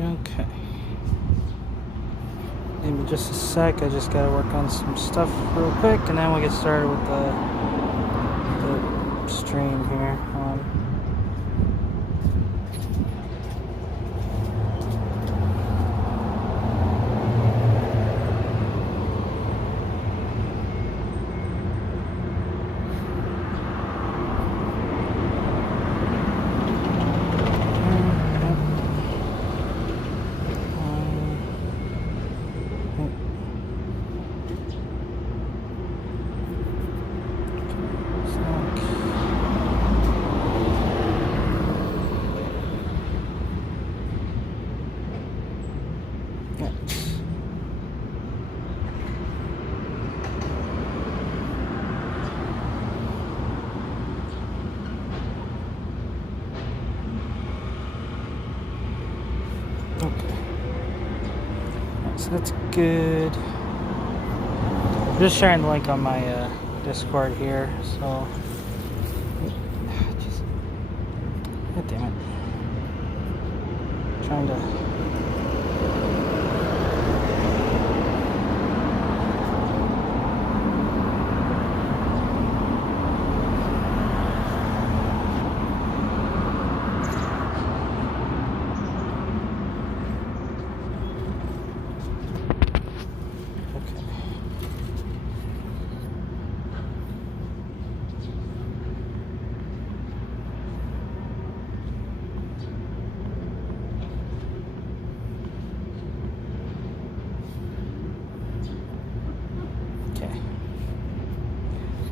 Okay. Give me just a sec. I just gotta work on some stuff real quick, and then we'll get started with the stream here. So that's good. I'm just sharing the link on my Discord here. So, God damn it! Trying to.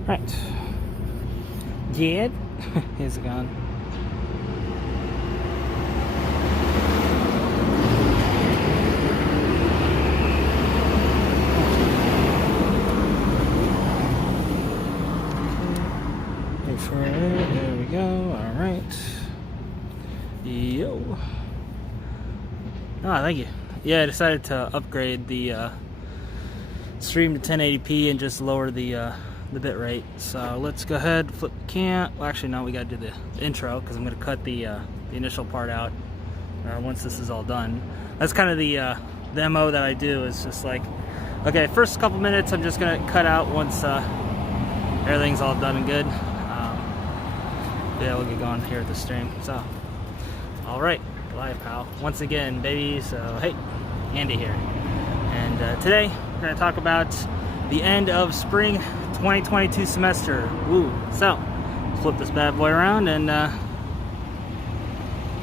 Right. Jed, here's it gone. Wait for it. There we go. All right. Yo. Oh, thank you. Yeah, I decided to upgrade the stream to 1080p and just lower the bit rate. So let's go ahead, flip the cam. Well, actually, no, we got to do the intro because I'm going to cut the initial part out once this is all done. That's kind of the MO that I do. Is just like, okay, first couple minutes I'm just going to cut out once everything's all done and good. Yeah, we'll get going here at the stream. So, all right, live pal. Once again, baby. So hey, Andy here, and today we're going to talk about the end of spring 2022 semester. Woo. So, flip this bad boy around and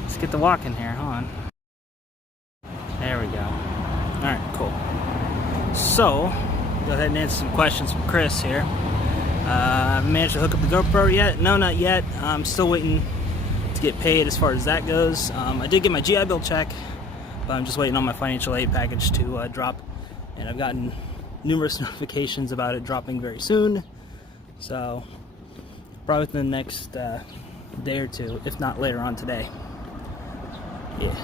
let's get to walking here. Hold on. There we go. Alright, cool. So, go ahead and answer some questions from Chris here. I haven't managed to hook up the GoPro yet. No, not yet. I'm still waiting to get paid as far as that goes. I did get my GI Bill check, but I'm just waiting on my financial aid package to drop. And I've gotten numerous notifications about it dropping very soon, so probably within the next day or two, if not later on today. Yeah,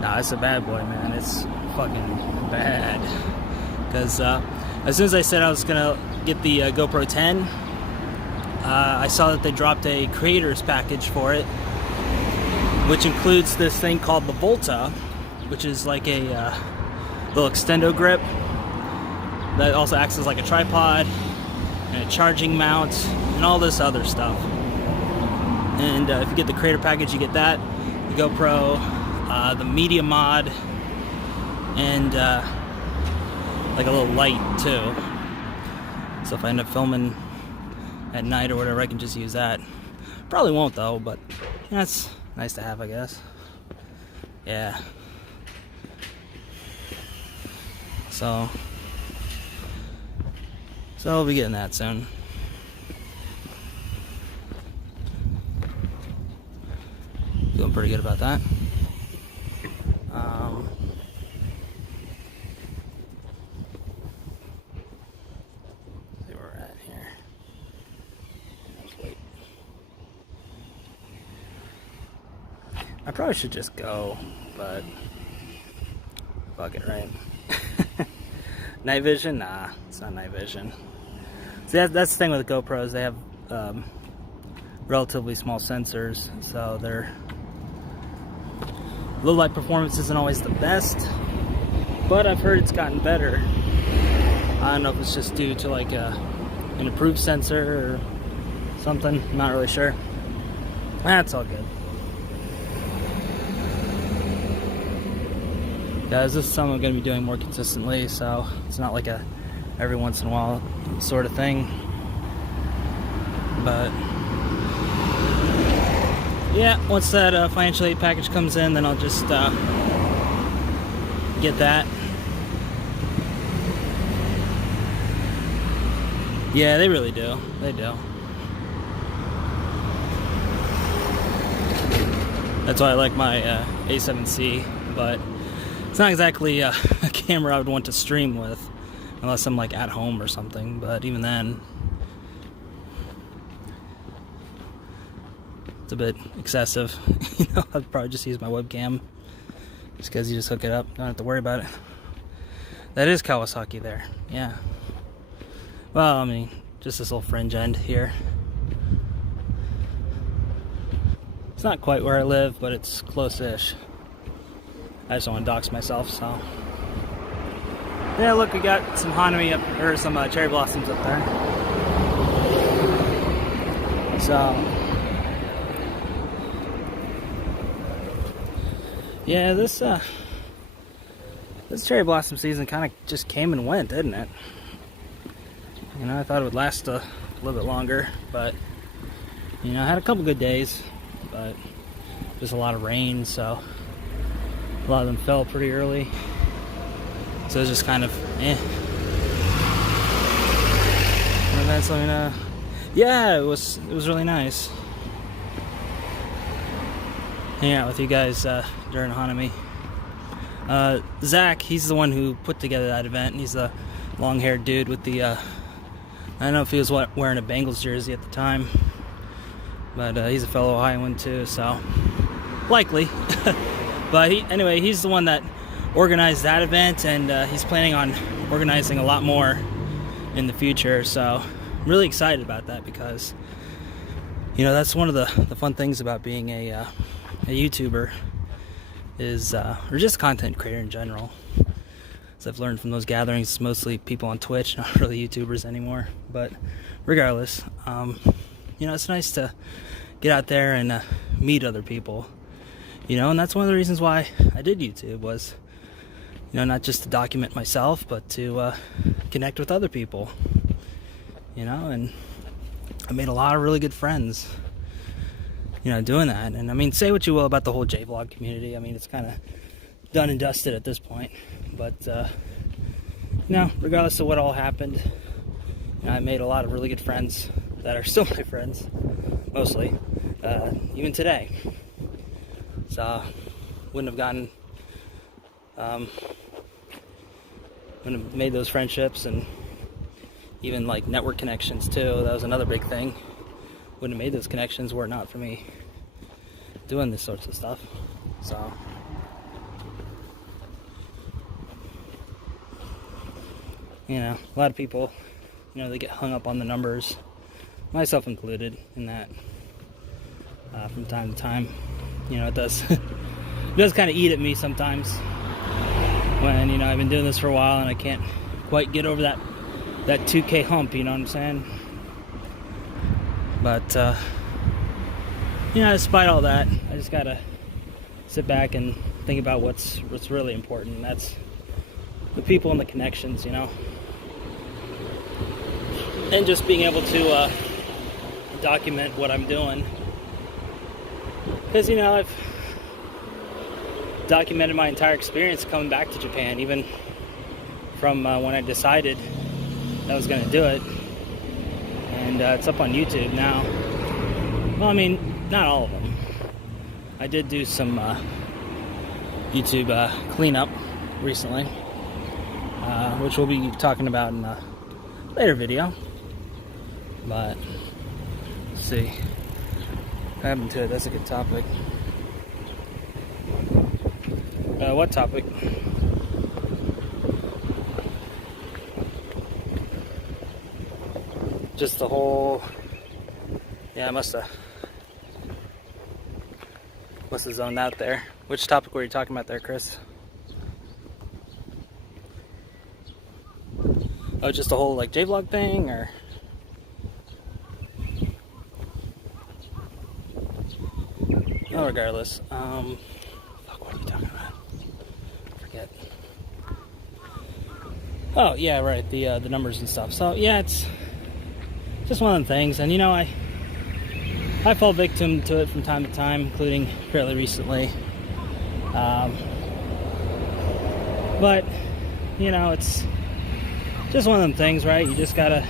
nah, it's a bad boy, man. It's fucking bad, because as soon as I said I was gonna get the GoPro 10, I saw that they dropped a creators package for it, which includes this thing called the Volta, which is like a little extendo grip that also acts as like a tripod and a charging mount and all this other stuff. And if you get the creator package, you get that, the GoPro, the media mod, and like a little light too. So if I end up filming at night or whatever, I can just use that. Probably won't though, but that's nice to have, I guess. Yeah. So I'll be getting that soon. Feeling pretty good about that. See where we're at here. Let's wait. I probably should just go, but fuck it, right? Night vision? Nah, it's not night vision. See, that's the thing with the GoPros. They have relatively small sensors, so they're low light performance isn't always the best, but I've heard it's gotten better. I don't know if it's just due to like an improved sensor or something. I'm not really sure. That's all good. Guys, this is something I'm going to be doing more consistently, so it's not like a every once in a while sort of thing. But yeah, once that financial aid package comes in, then I'll just get that. Yeah, they really do. They do. That's why I like my A7C, but it's not exactly a camera I would want to stream with unless I'm like at home or something, but even then it's a bit excessive. You know, I'd probably just use my webcam just because you just hook it up, don't have to worry about it. That is Kawasaki there, yeah. Well, I mean, just this little fringe end here. It's not quite where I live, but it's close-ish. I just don't want to dox myself, so. Yeah, look, we got some hanami up, or some cherry blossoms up there. So, yeah, this cherry blossom season kind of just came and went, didn't it? You know, I thought it would last a little bit longer, but you know, I had a couple good days, but just a lot of rain, so a lot of them fell pretty early. So it was just kind of Events, let me know. Yeah, it was really nice hanging out with you guys during Hanami. Zach, he's the one who put together that event. He's the long-haired dude with the I don't know if he was wearing a Bengals jersey at the time, but he's a fellow Ohioan too, so likely. But anyway, he's the one that organized that event, and he's planning on organizing a lot more in the future. So I'm really excited about that because, you know, that's one of the fun things about being a YouTuber is, or just content creator in general. As I've learned from those gatherings, it's mostly people on Twitch, not really YouTubers anymore. But regardless, you know, it's nice to get out there and meet other people. You know, and that's one of the reasons why I did YouTube was, you know, not just to document myself, but to connect with other people. You know, and I made a lot of really good friends, you know, doing that. And I mean, say what you will about the whole J-Vlog community. I mean, it's kind of done and dusted at this point. But, you know, regardless of what all happened, you know, I made a lot of really good friends that are still my friends, mostly, even today. So, wouldn't have made those friendships and even like network connections too. That was another big thing. Wouldn't have made those connections were it not for me doing this sorts of stuff. So, you know, a lot of people, you know, they get hung up on the numbers, myself included in that, from time to time. You know, it does it does kind of eat at me sometimes when, you know, I've been doing this for a while and I can't quite get over that 2K hump, you know what I'm saying? But you know, despite all that, I just gotta sit back and think about what's really important, and that's the people and the connections, you know, and just being able to document what I'm doing. Because, you know, I've documented my entire experience coming back to Japan, even from when I decided I was going to do it. And it's up on YouTube now. Well, I mean, not all of them. I did do some YouTube cleanup recently, which we'll be talking about in a later video. But, let's see. What happened to it? That's a good topic. What topic? Just the whole... Yeah, I must have zoned out there. Which topic were you talking about there, Chris? Oh, just the whole like J-vlog thing, or? Oh, regardless. Fuck, what are we talking about? Forget. Oh, yeah, right. The numbers and stuff. So yeah, it's just one of them things, and you know, I fall victim to it from time to time, including fairly recently. But you know, it's just one of them things, right? You just gotta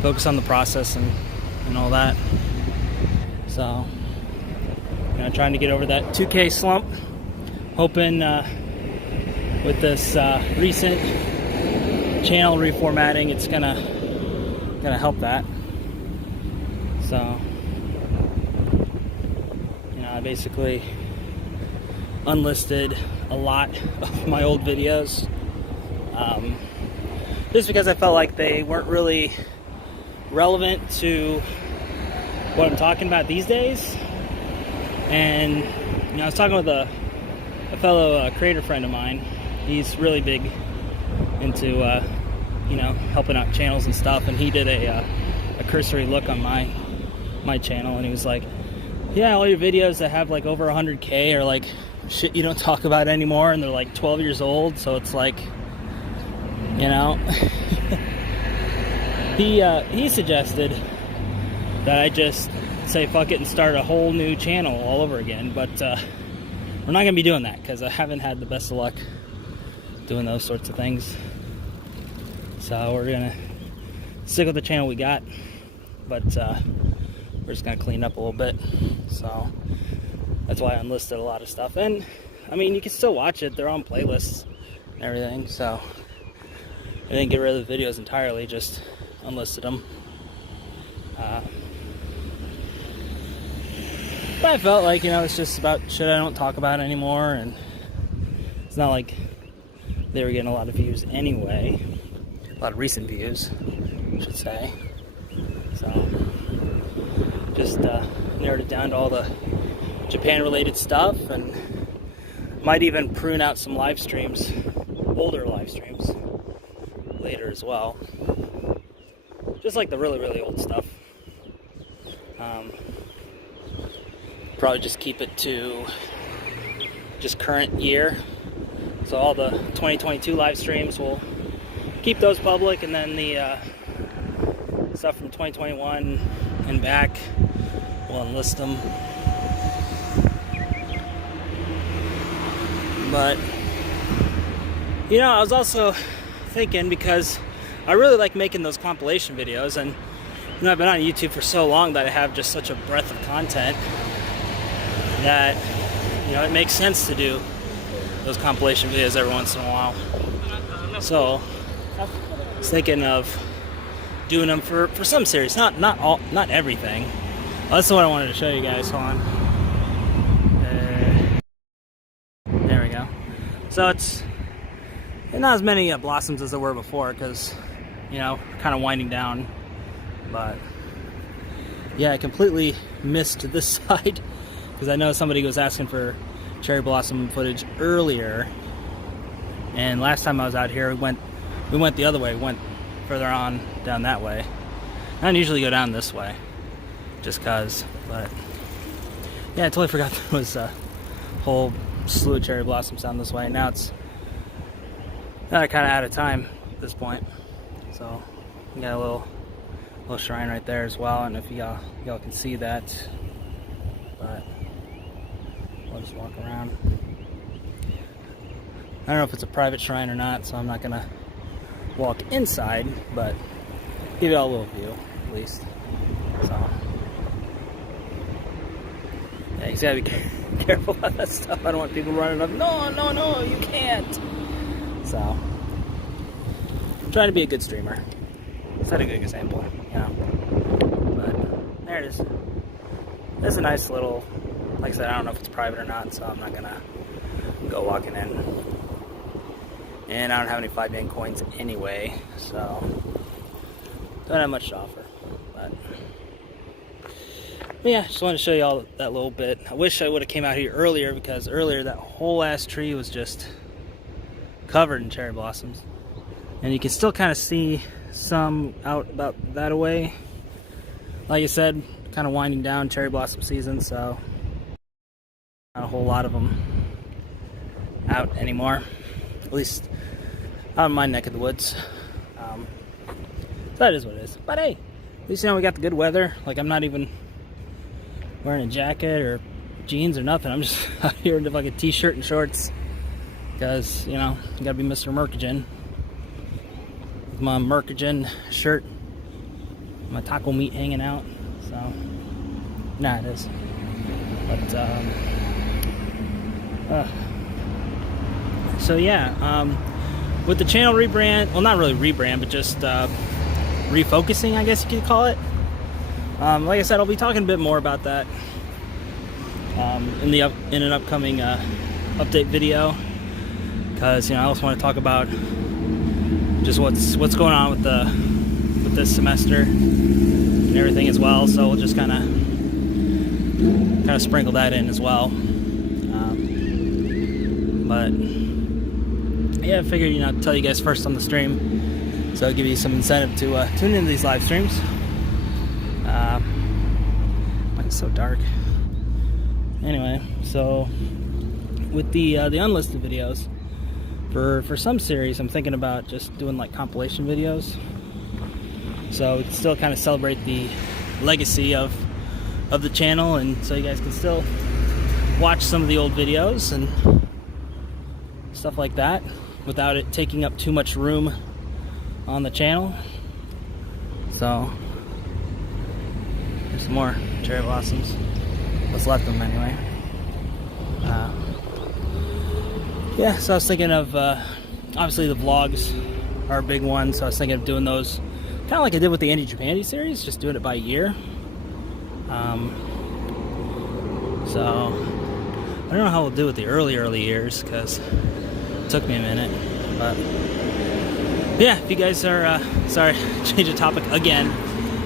focus on the process and all that. So, you know, trying to get over that 2K slump. Hoping with this recent channel reformatting, it's gonna help that. So, you know, I basically unlisted a lot of my old videos. Just because I felt like they weren't really relevant to what I'm talking about these days. And you know, I was talking with a fellow creator friend of mine. He's really big into you know, helping out channels and stuff, and he did a cursory look on my channel, and he was like, yeah, all your videos that have like over 100K are like shit you don't talk about anymore, and they're like 12 years old. So it's like, you know, he suggested that I just say fuck it and start a whole new channel all over again, but we're not gonna be doing that because I haven't had the best of luck doing those sorts of things. So we're gonna stick with the channel we got, but we're just gonna clean up a little bit. So that's why I unlisted a lot of stuff, and I mean, you can still watch it, they're on playlists and everything. So I didn't get rid of the videos entirely, just unlisted them. But I felt like, you know, it's just about shit I don't talk about anymore, and it's not like they were getting a lot of views anyway. A lot of recent views, I should say. So just narrowed it down to all the Japan-related stuff, and might even prune out some live streams, older live streams, later as well. Just like the really, really old stuff. Probably just keep it to just current year. So all the 2022 live streams, we'll keep those public, and then the stuff from 2021 and back, we'll enlist them. But you know, I was also thinking, because I really like making those compilation videos, and you know, I've been on YouTube for so long that I have just such a breadth of content that, you know, it makes sense to do those compilation videos every once in a while. So I was thinking of doing them for some series, not everything. Well, that's what I wanted to show you guys. Hold on. There we go. So it's not as many blossoms as there were before, because, you know, kind of winding down. But yeah, I completely missed this side, because I know somebody was asking for cherry blossom footage earlier, and last time I was out here we went the other way, went further on down that way. I don't usually go down this way just cause, but yeah, I totally forgot there was a whole slew of cherry blossoms down this way. Now it's kind of out of time at this point. So we got a little shrine right there as well, and if y'all can see that, but I'll just walk around. I don't know if it's a private shrine or not, so I'm not gonna walk inside, but give you all a little view at least. So yeah, you gotta be careful about that stuff. I don't want people running up, no, you can't. So I'm trying to be a good streamer, set a good example, you know. But there it is. There's a nice little, like I said, I don't know if it's private or not, so I'm not gonna go walking in. And I don't have any 5 yen coins anyway, so don't have much to offer. But But yeah, just wanted to show you all that little bit. I wish I would have came out here earlier, because earlier that whole ass tree was just covered in cherry blossoms. And you can still kind of see some out about that away. Like I said, kind of winding down cherry blossom season, so not a whole lot of them out anymore. At least out in my neck of the woods. So that is what it is. But hey, at least, you know, we got the good weather. Like, I'm not even wearing a jacket or jeans or nothing. I'm just out here in like a t-shirt and shorts, because, you know, you gotta be Mr. Mercagen. With my Mercagen shirt, my taco meat hanging out. So, nah, it is. But so yeah, with the channel rebrand, well, not really rebrand, but just refocusing, I guess you could call it. Like I said, I'll be talking a bit more about that in an upcoming update video, because, you know, I also want to talk about just what's going on with this semester and everything as well. So we'll just kind of sprinkle that in as well. But yeah, I figured, you know, I'd tell you guys first on the stream, so I'll give you some incentive to tune into these live streams. It's so dark. Anyway, so with the unlisted videos, for some series, I'm thinking about just doing like compilation videos, so we can still kind of celebrate the legacy of the channel, and so you guys can still watch some of the old videos and stuff like that without it taking up too much room on the channel. So there's some more cherry blossoms. What's left of them anyway. Yeah, so I was thinking of, obviously the vlogs are a big one, so I was thinking of doing those kind of like I did with the Andy Japandy series, just doing it by year. So I don't know how we'll do with the early years, because it took me a minute. But yeah, if you guys are, sorry, change the topic again.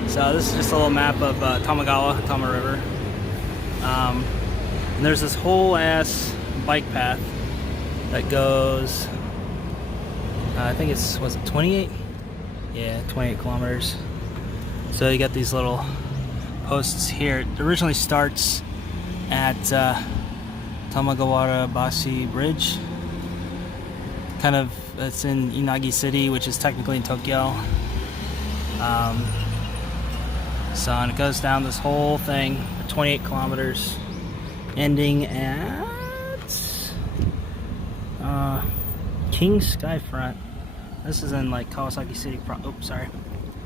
So this is just a little map of Tama River. And there's this whole ass bike path that goes, I think it's, was it 28? Yeah, 28 kilometers. So you got these little posts here. It originally starts at Tamagawara Bashi Bridge. Kind of, it's in Inagi City, which is technically in Tokyo. So, and it goes down this whole thing for 28 kilometers, ending at King Skyfront. This is in like Kawasaki City. Oh, sorry.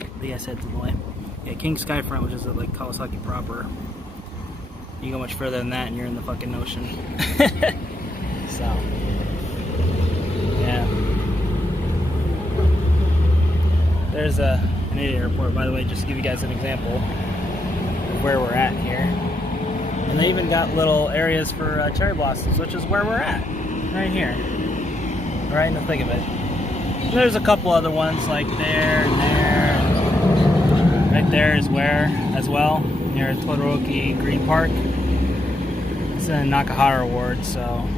I think I said to the way. Yeah, King Skyfront, which is at like Kawasaki proper. You go much further than that, and you're in the fucking ocean. So, yeah. There's an airport, by the way, just to give you guys an example of where we're at here. And they even got little areas for cherry blossoms, which is where we're at, right here, right in the thick of it. And there's a couple other ones like there and there, and right there is where as well, near Todoroki Green Park. It's in Nakahara Ward, so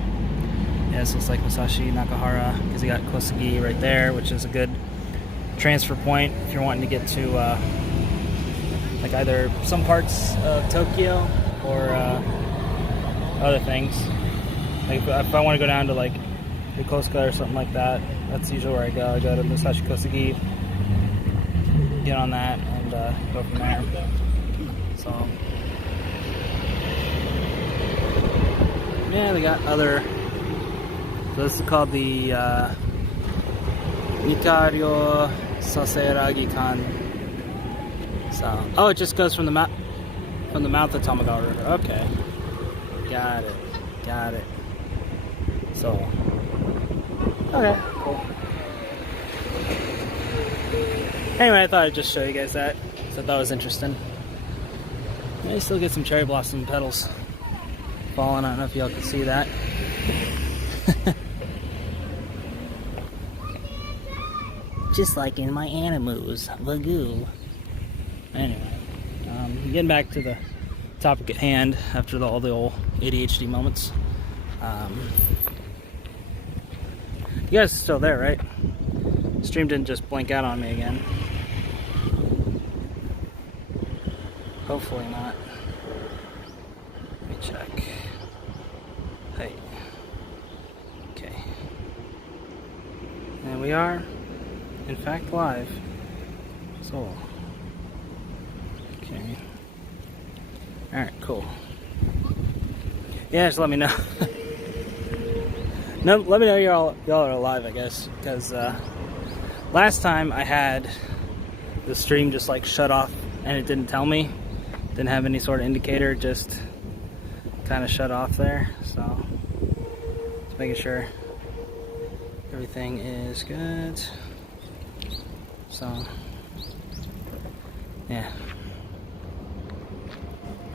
yeah, this looks like Musashi Nakahara, because you got Kosugi right there, which is a good transfer point if you're wanting to get to like either some parts of Tokyo or other things. Like if I want to go down to like Yokosuka or something like that, that's usually where I go. I go to Musashi Kosugi, get on that, and go from there. So yeah, they got other. So this is called the Nikaryo Saseragi-kan. So, oh, it just goes from the mouth of Tamagawa River. Okay, got it. So, okay, cool. Anyway, I thought I'd just show you guys that, so I thought it was interesting. I still get some cherry blossom petals falling. I don't know if y'all can see that. Just like in my Animus, Vagoo. Anyway, getting back to topic at hand after all the old ADHD moments. You guys are still there, right? Stream didn't just blink out on me again. Hopefully not. Let me check. Hey. Okay. And we are, in fact, live. So. Okay. Alright, cool. Yeah, just let me know. No, let me know y'all are alive, I guess. Because last time I had the stream just like shut off and it didn't tell me. Didn't have any sort of indicator, just kind of shut off there. So, just making sure everything is good. So, yeah.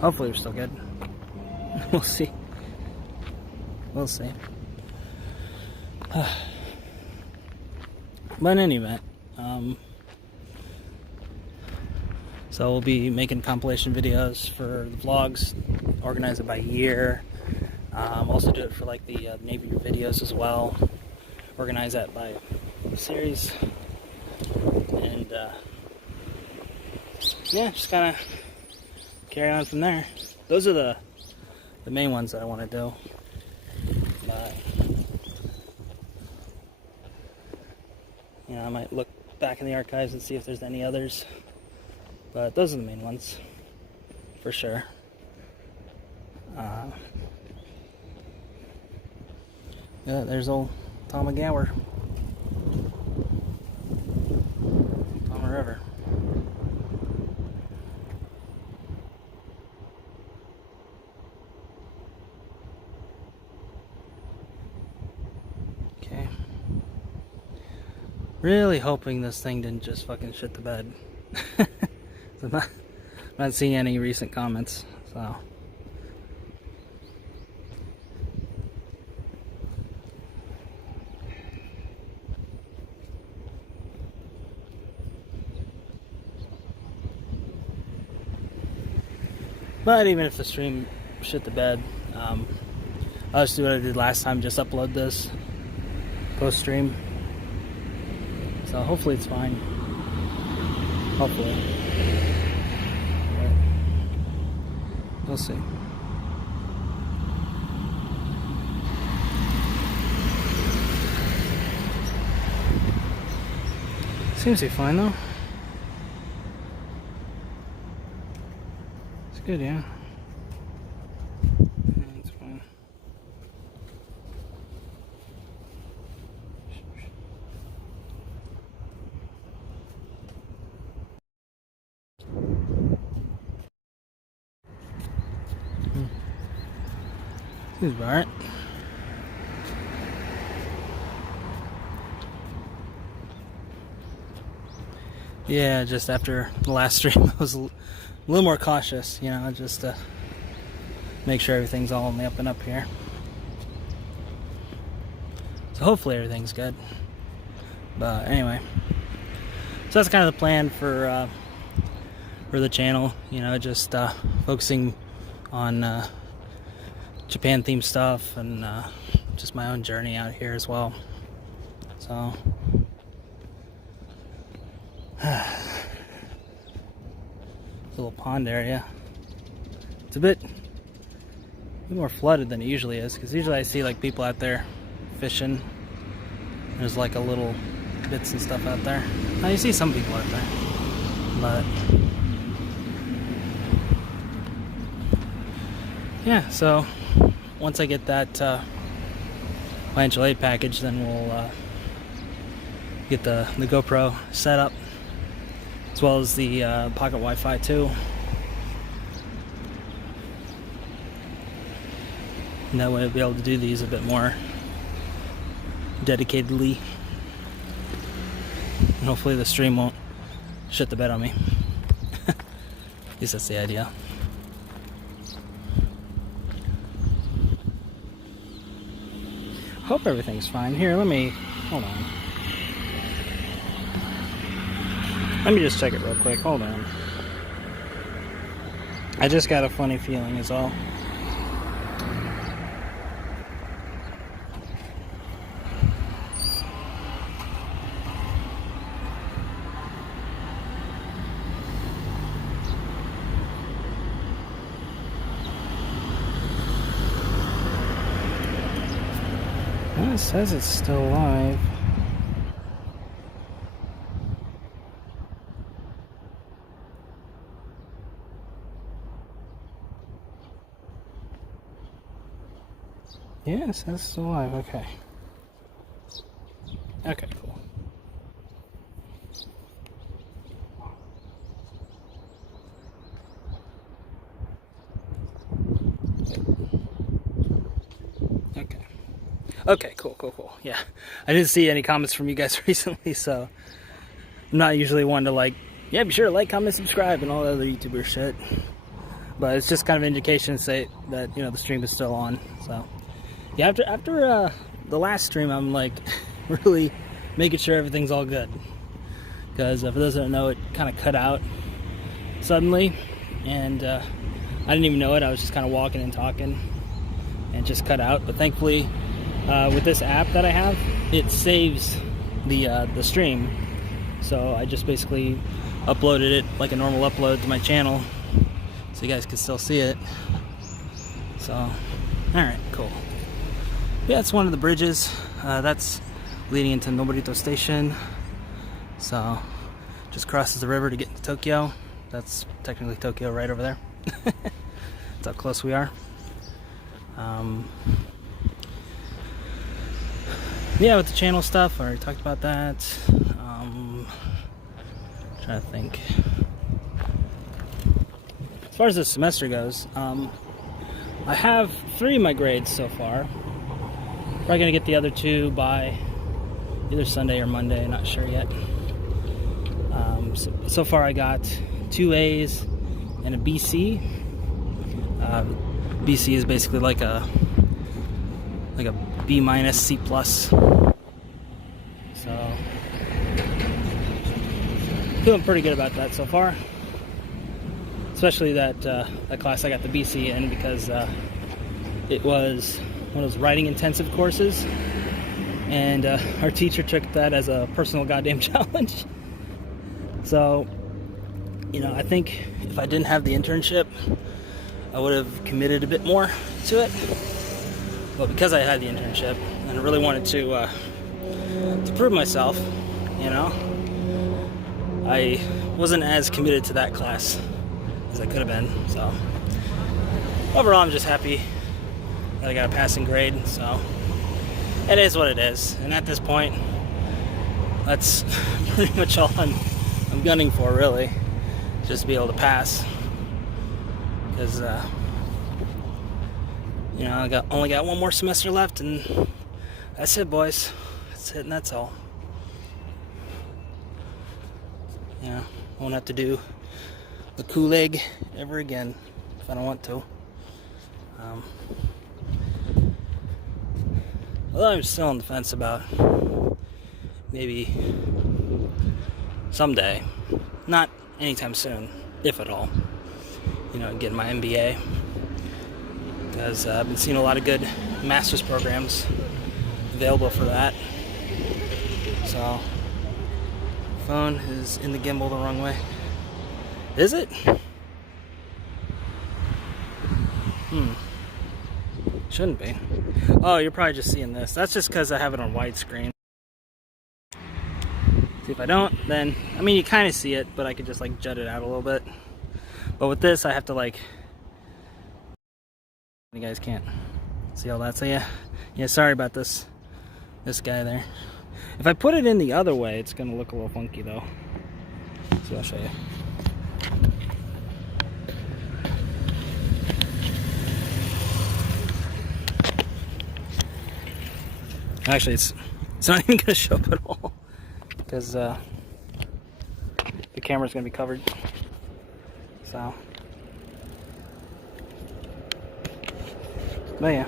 Hopefully we're still good. We'll see. We'll see. But in any event, so we'll be making compilation videos for the vlogs, organize it by year. Also do it for like the Navy videos as well. Organize that by the series. And yeah, just kind of carry on from there. Those are the main ones that I want to do. But, you know, I might look back in the archives and see if there's any others. But those are the main ones, for sure. Yeah, there's old Tom McGower. Tom River. Okay. Really hoping this thing didn't just fucking shit the bed. I'm not seeing any recent comments, so. But even if the stream shit the bed, I'll just do what I did last time, just upload this post-stream. So hopefully it's fine. Hopefully. But we'll see. Seems to be fine though. It's good, yeah. Yeah, it's fine. Seems about right. Yeah, just after the last stream, I was a little more cautious, you know, just to make sure everything's all on the up and up here. So hopefully everything's good. But anyway, so that's kind of the plan for the channel, you know, just focusing on Japan themed stuff and just my own journey out here as well. So little pond area. It's a bit more flooded than it usually is, because usually I see like people out there fishing. There's like a little bits and stuff out there. Now you see some people out there, but yeah. So once I get that financial aid package, then we'll get the GoPro set up, as well as the pocket Wi-Fi too. And that way I'll be able to do these a bit more dedicatedly. And hopefully the stream won't shit the bed on me. At least that's the idea. Hope everything's fine. Here, hold on. Let me just check it real quick. Hold on. I just got a funny feeling is all. Well, it says it's still live. Yeah, it says it's still live. Okay. Okay, cool. Okay. Okay, cool. Yeah. I didn't see any comments from you guys recently, so I'm not usually one to like, yeah, be sure to like, comment, subscribe, and all that other YouTuber shit. But it's just kind of an indication to say that, you know, the stream is still on. So, yeah, after the last stream, I'm like really making sure everything's all good. Because for those that don't know, it kind of cut out suddenly, and I didn't even know it. I was just kind of walking and talking, and it just cut out. But thankfully, with this app that I have, it saves the stream. So I just basically uploaded it like a normal upload to my channel, so you guys can still see it. So, alright, cool. Yeah, it's one of the bridges. That's leading into Noborito Station. So, just crosses the river to get into Tokyo. That's technically Tokyo right over there. That's how close we are. Yeah, with the channel stuff, I already talked about that. Trying to think. As far as the semester goes, I have 3 of my grades so far. Probably gonna get the other 2 by either Sunday or Monday, not sure yet. So far I got 2 A's and a BC. BC is basically like a B minus, C plus. So feeling pretty good about that so far. Especially that that class I got the BC in, because it was one of those writing intensive courses, and our teacher took that as a personal goddamn challenge. So, you know, I think if I didn't have the internship, I would have committed a bit more to it. But because I had the internship and I really wanted to prove myself, you know, I wasn't as committed to that class as I could have been. So overall, I'm just happy that I got a passing grade. So it is what it is, and at this point, that's pretty much all I'm gunning for, really, just to be able to pass. Because you know, I only got 1 more semester left, and that's it, boys. That's it, and that's all. You know, I won't have to do the Kool-Aid ever again if I don't want to. Although I'm still on the fence about maybe someday, not anytime soon, if at all, you know, getting my MBA. Because I've been seeing a lot of good master's programs available for that. So, phone is in the gimbal the wrong way. Is it? Shouldn't be. Oh, you're probably just seeing this. That's just because I have it on widescreen. See, if I don't, then, I mean, you kind of see it, but I could just like jut it out a little bit. But with this, I have to like, you guys can't see all that. So yeah, sorry about this guy there. If I put it in the other way, it's gonna look a little funky though. So I'll show you. Actually, it's not even gonna show up at all, because the camera's gonna be covered. So, but yeah.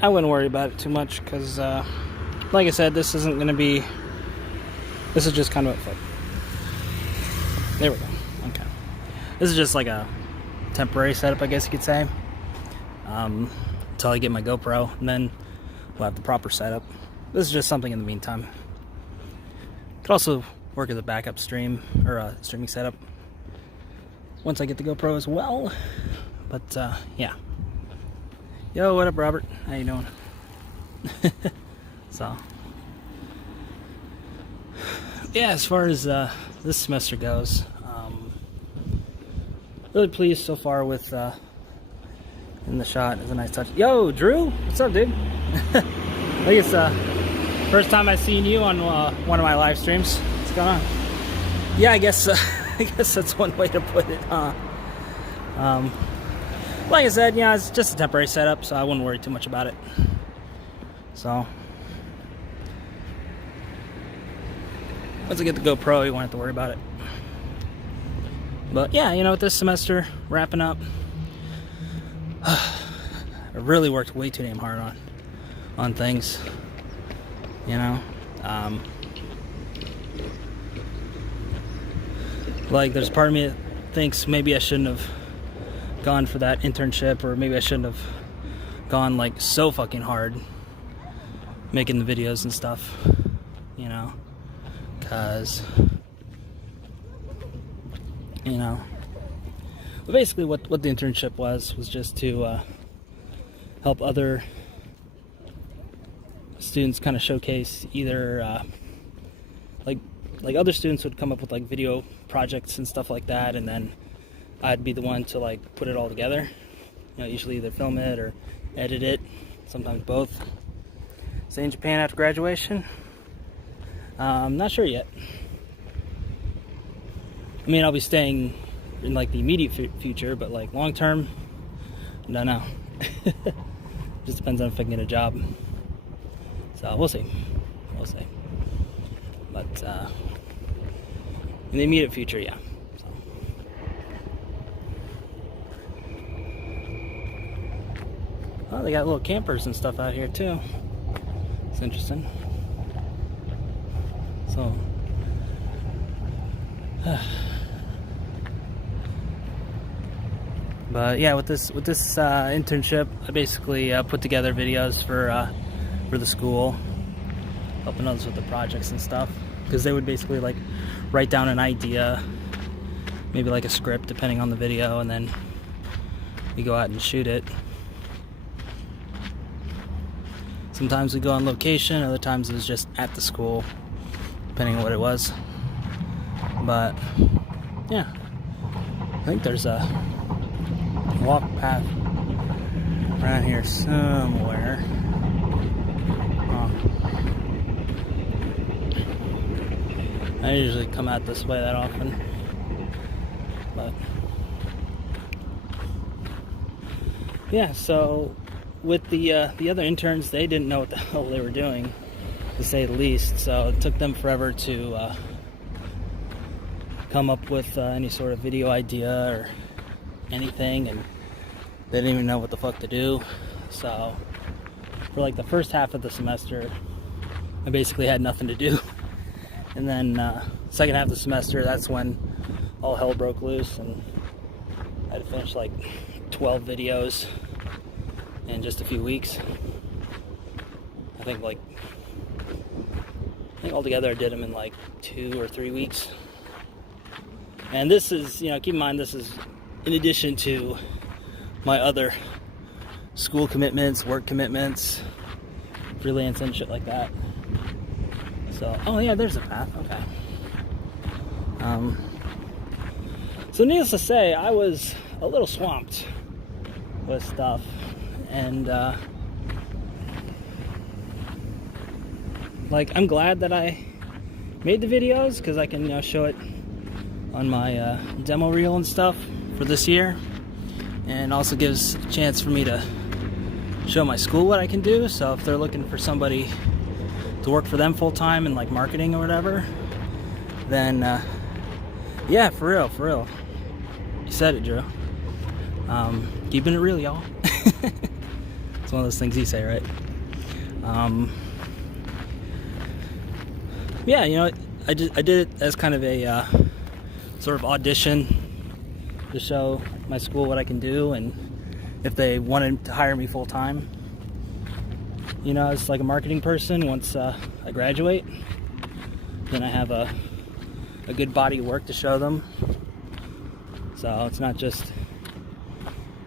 I wouldn't worry about it too much because, like I said, this isn't going to be. This is just kind of a. There we go. Okay. This is just like a temporary setup, I guess you could say. Until I get my GoPro, and then we'll have the proper setup. This is just something in the meantime. Could also work as a backup stream or a streaming setup once I get the GoPro as well. But yeah. Yo, what up, Robert? How you doing? So yeah, as far as this semester goes, really pleased so far with in the shot. Is a nice touch. Yo, Drew, what's up, dude? I think it's first time I've seen you on one of my live streams. What's going on? Yeah, I guess I guess that's one way to put it, huh? Like I said, yeah, it's just a temporary setup, so I wouldn't worry too much about it. So once I get the GoPro, you won't have to worry about it. But yeah, you know, with this semester wrapping up, I really worked way too damn hard on things. You know, like there's part of me that thinks maybe I shouldn't have gone for that internship, or maybe I shouldn't have gone like so fucking hard making the videos and stuff, you know, because, you know, but basically what the internship was just to help other students kind of showcase either like other students would come up with like video projects and stuff like that, and then I'd be the one to like put it all together, you know, usually either film it or edit it, sometimes both. Stay in Japan after graduation? I'm not sure yet. I mean, I'll be staying in like the immediate future, but like long term, don't know. Just depends on if I can get a job. So we'll see. We'll see. But in the immediate future, yeah. So. Oh, they got little campers and stuff out here too. It's interesting. So. But yeah, with this internship, I basically put together videos for the school, helping others with the projects and stuff, because they would basically like write down an idea, maybe like a script depending on the video, and then we go out and shoot it. Sometimes we go on location, other times it was just at the school, depending on what it was. But yeah, I think there's a walk path around here somewhere. I usually come out this way that often, but yeah. So with the other interns, they didn't know what the hell they were doing, to say the least. So it took them forever to come up with any sort of video idea or anything, and they didn't even know what the fuck to do. So for like the first half of the semester, I basically had nothing to do. And then second half of the semester, that's when all hell broke loose, and I had to finish like 12 videos in just a few weeks. I think altogether I did them in like 2 or 3 weeks. And this is, you know, keep in mind, this is in addition to my other school commitments, work commitments, freelance and shit like that. So, oh yeah, there's a path, okay. So needless to say, I was a little swamped with stuff, and like, I'm glad that I made the videos, because I can, you know, show it on my demo reel and stuff for this year, and also gives a chance for me to show my school what I can do. So if they're looking for somebody to work for them full-time in like marketing or whatever, then yeah, for real, you said it, Drew. Keeping it real, y'all. It's one of those things you say, right? Yeah, you know, I did it as kind of a sort of audition to show my school what I can do, and if they wanted to hire me full time, you know, as like a marketing person once I graduate, then I have a good body of work to show them. So it's not just,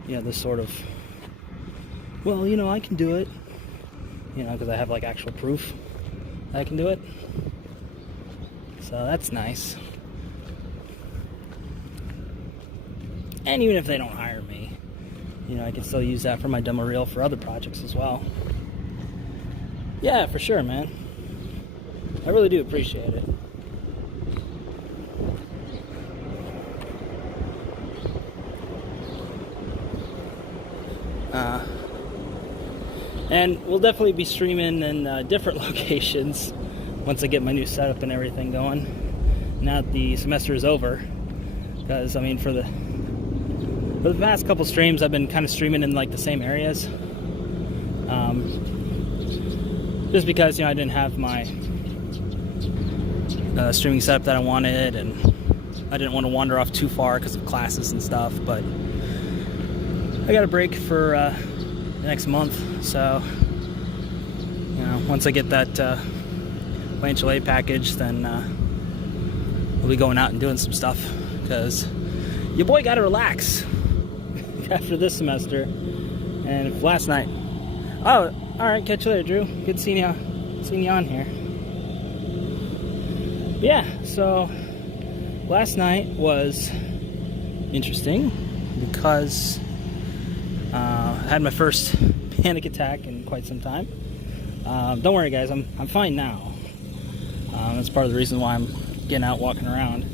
you know, this sort of, well, you know, I can do it, you know, because I have like actual proof that I can do it. So that's nice. And even if they don't hire me, you know, I can still use that for my demo reel for other projects as well. Yeah, for sure, man. I really do appreciate it. And we'll definitely be streaming in different locations once I get my new setup and everything going. Now that the semester is over, because I mean, for the past couple streams, I've been kind of streaming in like the same areas. Just because, you know, I didn't have my streaming setup that I wanted, and I didn't want to wander off too far because of classes and stuff. But I got a break for next month, so you know, once I get that financial aid package, then we'll be going out and doing some stuff, because your boy got to relax after this semester. And last night, oh, all right, catch you later, Drew. Good seeing you on here. Yeah, so last night was interesting because I had my first panic attack in quite some time. Don't worry, guys, I'm fine now. That's part of the reason why I'm getting out, walking around,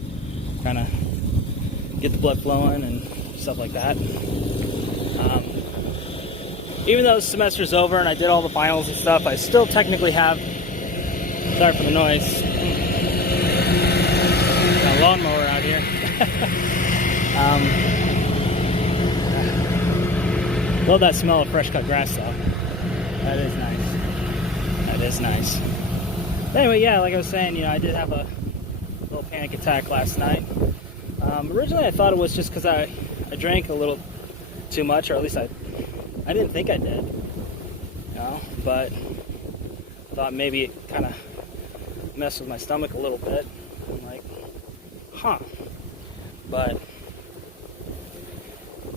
kind of get the blood flowing and stuff like that. Even though the semester's over and I did all the finals and stuff, I still technically have, sorry for the noise, got a lawnmower out here. Love that smell of fresh cut grass though. That is nice. That is nice. But anyway, yeah, like I was saying, you know, I did have a little panic attack last night. Originally I thought it was just because I drank a little too much, or at least I didn't think I did, you know, but thought maybe it kind of messed with my stomach a little bit. I'm like, huh. But,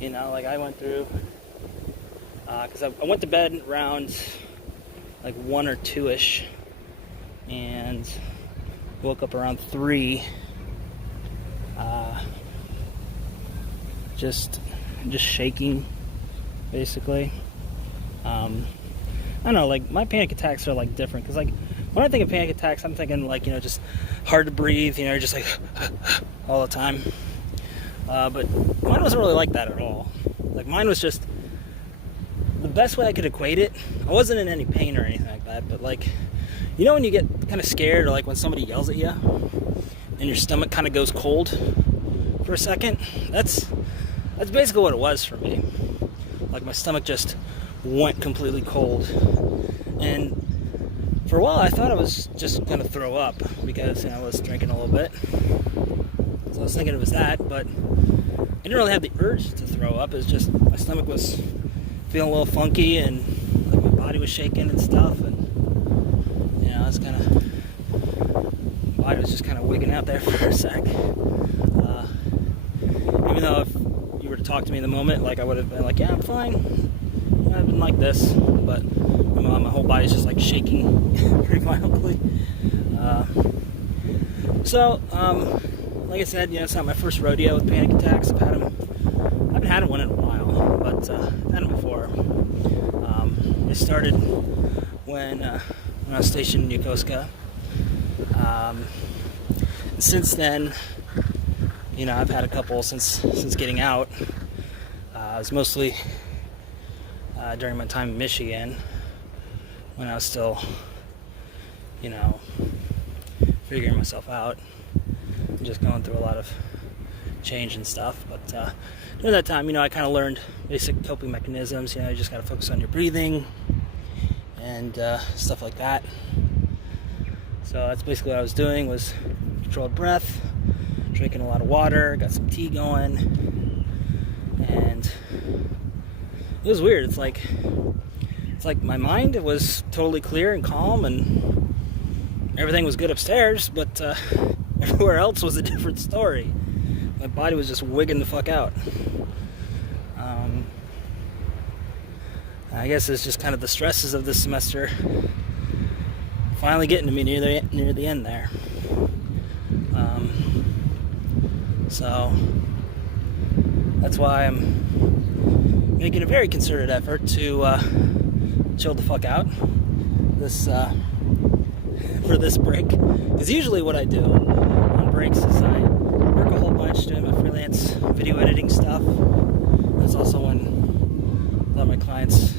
you know, like I went through, because I went to bed around like 1 or 2-ish and woke up around 3, just shaking, basically. I don't know, like my panic attacks are like different, because like when I think of panic attacks, I'm thinking like, you know, just hard to breathe, you know, just like all the time. But mine wasn't really like that at all. Like mine was just, the best way I could equate it, I wasn't in any pain or anything like that, but like, you know when you get kind of scared, or like when somebody yells at you and your stomach kind of goes cold for a second? That's basically what it was for me. Like my stomach just went completely cold, and for a while I thought I was just gonna throw up, because, you know, I was drinking a little bit, so I was thinking it was that. But I didn't really have the urge to throw up. It was just my stomach was feeling a little funky, and like my body was shaking and stuff, and you know, I was kind of, body was just kind of wigging out there for a sec. Even though if you were to talk to me in the moment, like I would have been like, yeah, I'm fine. I've been like this, but you know, my whole body's just like shaking pretty violently. Like I said, you know, it's not my first rodeo with panic attacks. I haven't had one in a while, but I've had them before. It started when I was stationed in Yokosuka. Since then, you know, I've had a couple since getting out. It was mostly during my time in Michigan, when I was still, you know, figuring myself out, just going through a lot of change and stuff. But during that time, I kind of learned basic coping mechanisms. You just got to focus on your breathing and stuff like that. So that's basically what I was doing, was controlled breath, drinking a lot of water, got some tea going, and it was weird. It's like my mind was totally clear and calm, and everything was good upstairs, but everywhere else was a different story. My body was just wigging the fuck out. I guess it's just kind of the stresses of this semester finally getting to me near the end there. So that's why I'm making a very concerted effort to chill the fuck out for this break. Because usually what I do on breaks is I work a whole bunch doing my freelance video editing stuff. That's also when a lot of my clients,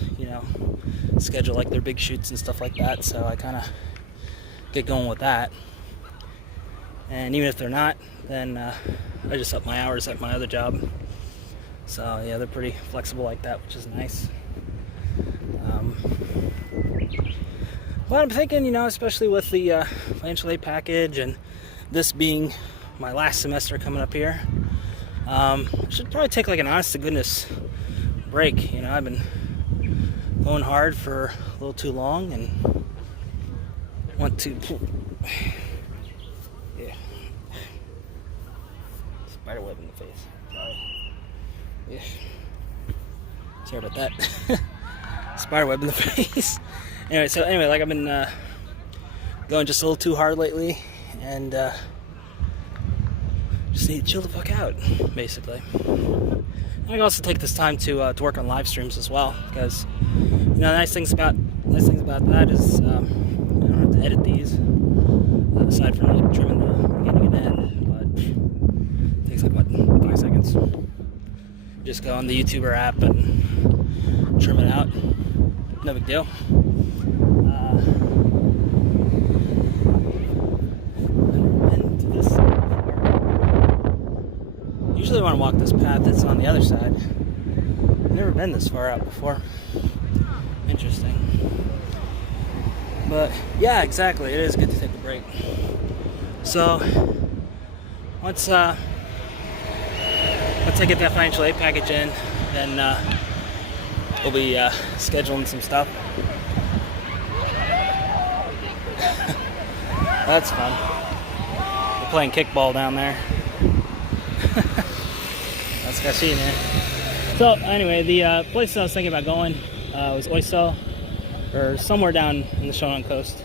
schedule like their big shoots and stuff like that. So I kind of get going with that. And even if they're not, then I just up my hours at my other job. So yeah, they're pretty flexible like that, which is nice. But I'm thinking, especially with the financial aid package and this being my last semester coming up here, I should probably take like an honest to goodness break. I've been going hard for a little too long and want to... Yeah. Spider web in the face. Sorry. Yeah. Sorry about that. Spider web in the face. Anyway, like I've been going just a little too hard lately, and just need to chill the fuck out, basically. And I can also take this time to work on live streams as well, because the nice things about that is I don't have to edit these, aside from like trimming the beginning and end, but it takes like about 5 seconds. Just go on the YouTuber app and trim it out. No big deal. Usually when I walk this path, it's on the other side. I've never been this far out before. Interesting. But yeah, exactly. It is good to take a break. So once I get that financial aid package in, then we'll be scheduling some stuff. That's fun. We're playing kickball down there. That's Kashi, man. So anyway, the place I was thinking about going was Oiso, or somewhere down in the Shavon coast.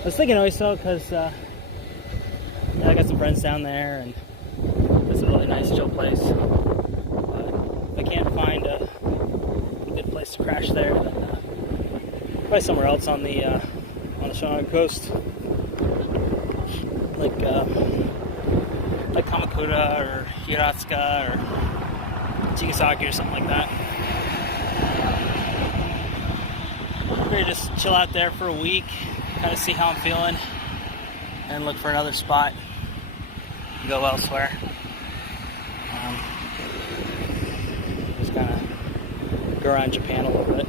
I was thinking Oiso because I got some friends down there, and it's a really nice, chill place. If I can't find a good place to crash there, then probably somewhere else on the Shavon coast, like Kamakura or Hiratsuka or Chigasaki or something like that. Maybe just chill out there for a week, kind of see how I'm feeling, and look for another spot and go elsewhere. Just kind of go around Japan a little bit,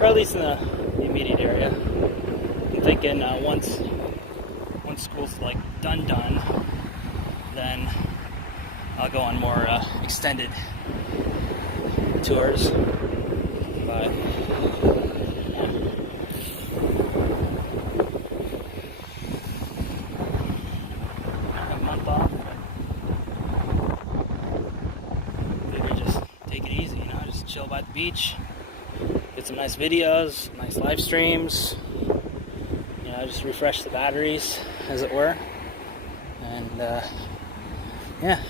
or at least in the immediate area. I'm thinking once school's like done, then I'll go on more extended tours. But a month off. Maybe just take it easy, just chill by the beach, get some nice videos, nice live streams. Just refresh the batteries, as it were. And yeah,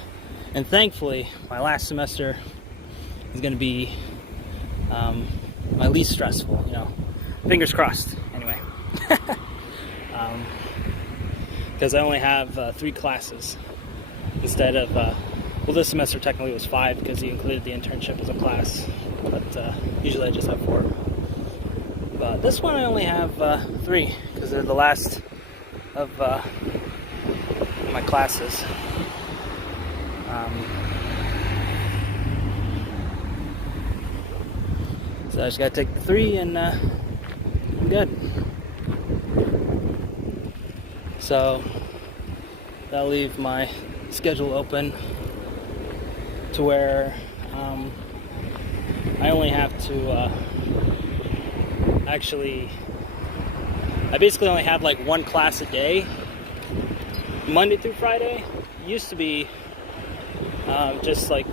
and thankfully my last semester is going to be my least stressful, fingers crossed anyway. Because I only have 3 classes instead of this semester technically was 5 because he included the internship as a class, but usually I just have 4. But this one I only have 3 because they're the last of my classes. So I just gotta take the 3 and I'm good. So that'll leave my schedule open to where I only have to I basically only have like 1 class a day, Monday through Friday. It used to be just like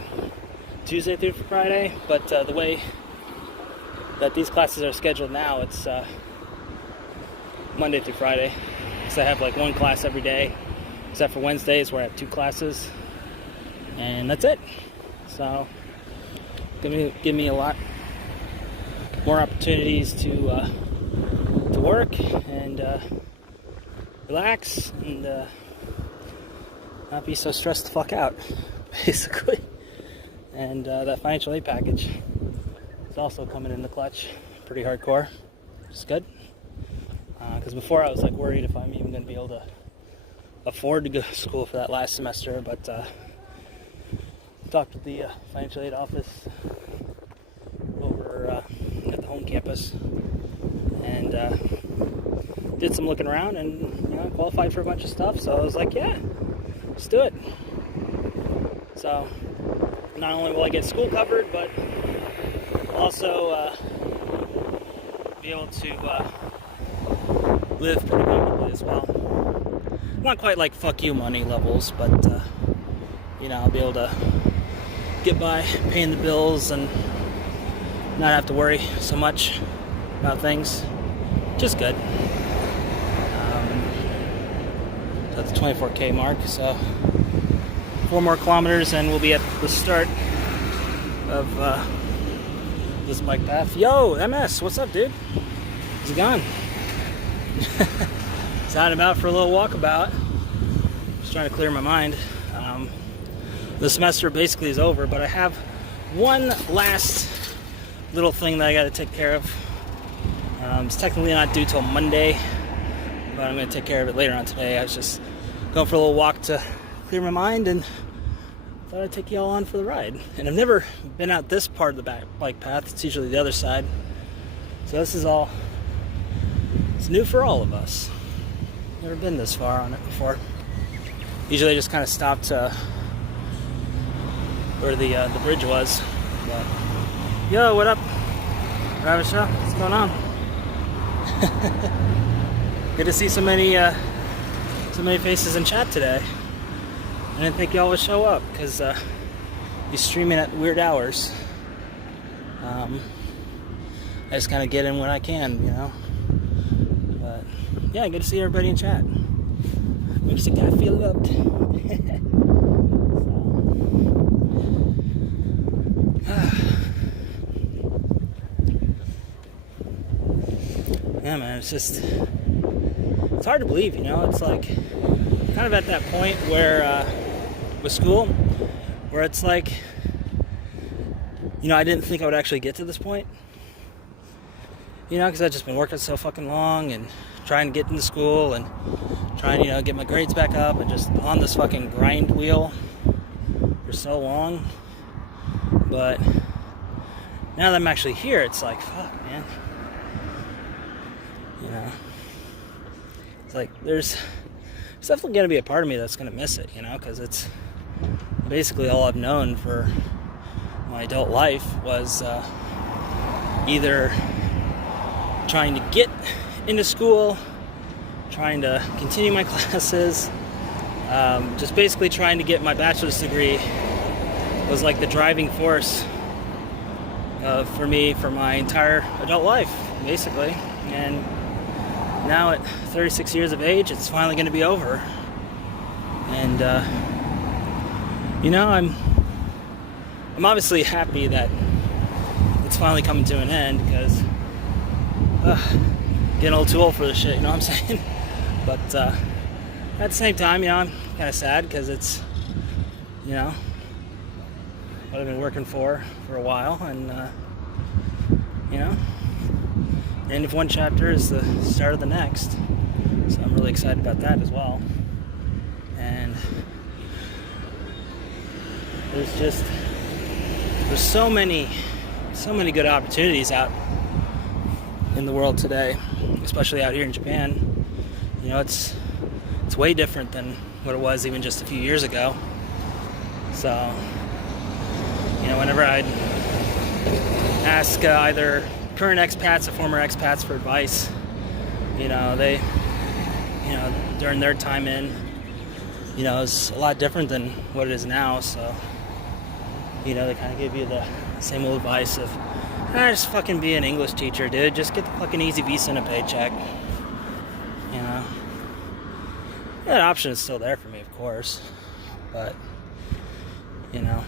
Tuesday through Friday, but the way that these classes are scheduled now, it's Monday through Friday. So I have like 1 class every day, except for Wednesdays where I have 2 classes, and that's it. So give me a lot more opportunities to work and relax and not be so stressed the fuck out, basically. And that financial aid package is also coming in the clutch, pretty hardcore, which is good. Because before I was like worried if I'm even going to be able to afford to go to school for that last semester, but talked with the financial aid office over at the home campus, and did some looking around, and I qualified for a bunch of stuff. So I was like, yeah, let's do it. So not only will I get school covered, but also be able to live pretty comfortably as well. Not quite like fuck you money levels, but I'll be able to get by paying the bills and not have to worry so much about things. Just good. That's the 24K mark, so 4 more kilometers and we'll be at the start of this bike path. Yo, MS, what's up, dude? How's it going? It's out and about for a little walkabout. Just trying to clear my mind. The semester basically is over, but I have one last little thing that I got to take care of. It's technically not due till Monday, but I'm going to take care of it later on today. I was just going for a little walk to clear my mind and thought I'd take you all on for the ride. And I've never been out this part of the back bike path. It's usually the other side. So this is all, it's new for all of us. Never been this far on it before. Usually I just kind of stopped where the bridge was. But, yo, what up? Ramen Show, what's going on? Good to see so many faces in chat today. I didn't think y'all would show up because you're streaming at weird hours. I just kind of get in when I can, But yeah, good to see everybody in chat. Makes the guy feel loved. Yeah, man, it's hard to believe, It's like kind of at that point where with school, where it's like, I didn't think I would actually get to this point. Because I've just been working so fucking long and trying to get into school and trying, get my grades back up and just on this fucking grind wheel for so long. But now that I'm actually here, it's like, fuck, man. It's like there's definitely going to be a part of me that's going to miss it, because it's basically all I've known for my adult life was either trying to get into school, trying to continue my classes, just basically trying to get my bachelor's degree was like the driving force for me for my entire adult life, basically. And now at 36 years of age, it's finally going to be over. And I'm obviously happy that it's finally coming to an end, because getting a little too old for this shit, you know what I'm saying? But at the same time, I'm kind of sad because it's, what I've been working for a while, and the end of one chapter is the start of the next. So I'm really excited about that as well. And there's so many good opportunities out in the world today, especially out here in Japan. You know, it's way different than what it was even just a few years ago. So, you know, whenever I'd ask either current expats or former expats for advice, you know, they, you know, during their time in, you know, it's a lot different than what it is now. So, you know, they kind of give you the same old advice of, just fucking be an English teacher, dude. Just get the fucking easy visa and a paycheck. You know, yeah, that option is still there for me, of course, but you know,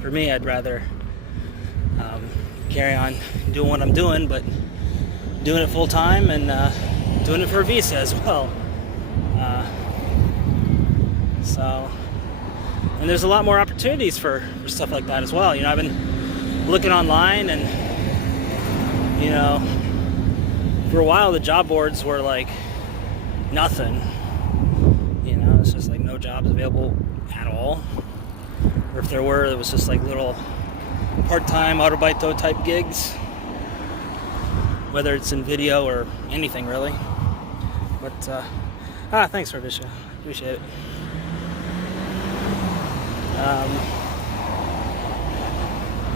for me, I'd rather carry on doing what I'm doing, but doing it full time and doing it for a visa as well. So, and there's a lot more opportunities for stuff like that as well. You know, I've been looking online, and you know, for a while the job boards were like nothing. You know, it's just like no jobs available at all. Or if there were, it was just like little part-time Autobaito type gigs, whether it's in video or anything really. But thanks, Ravisha, appreciate it.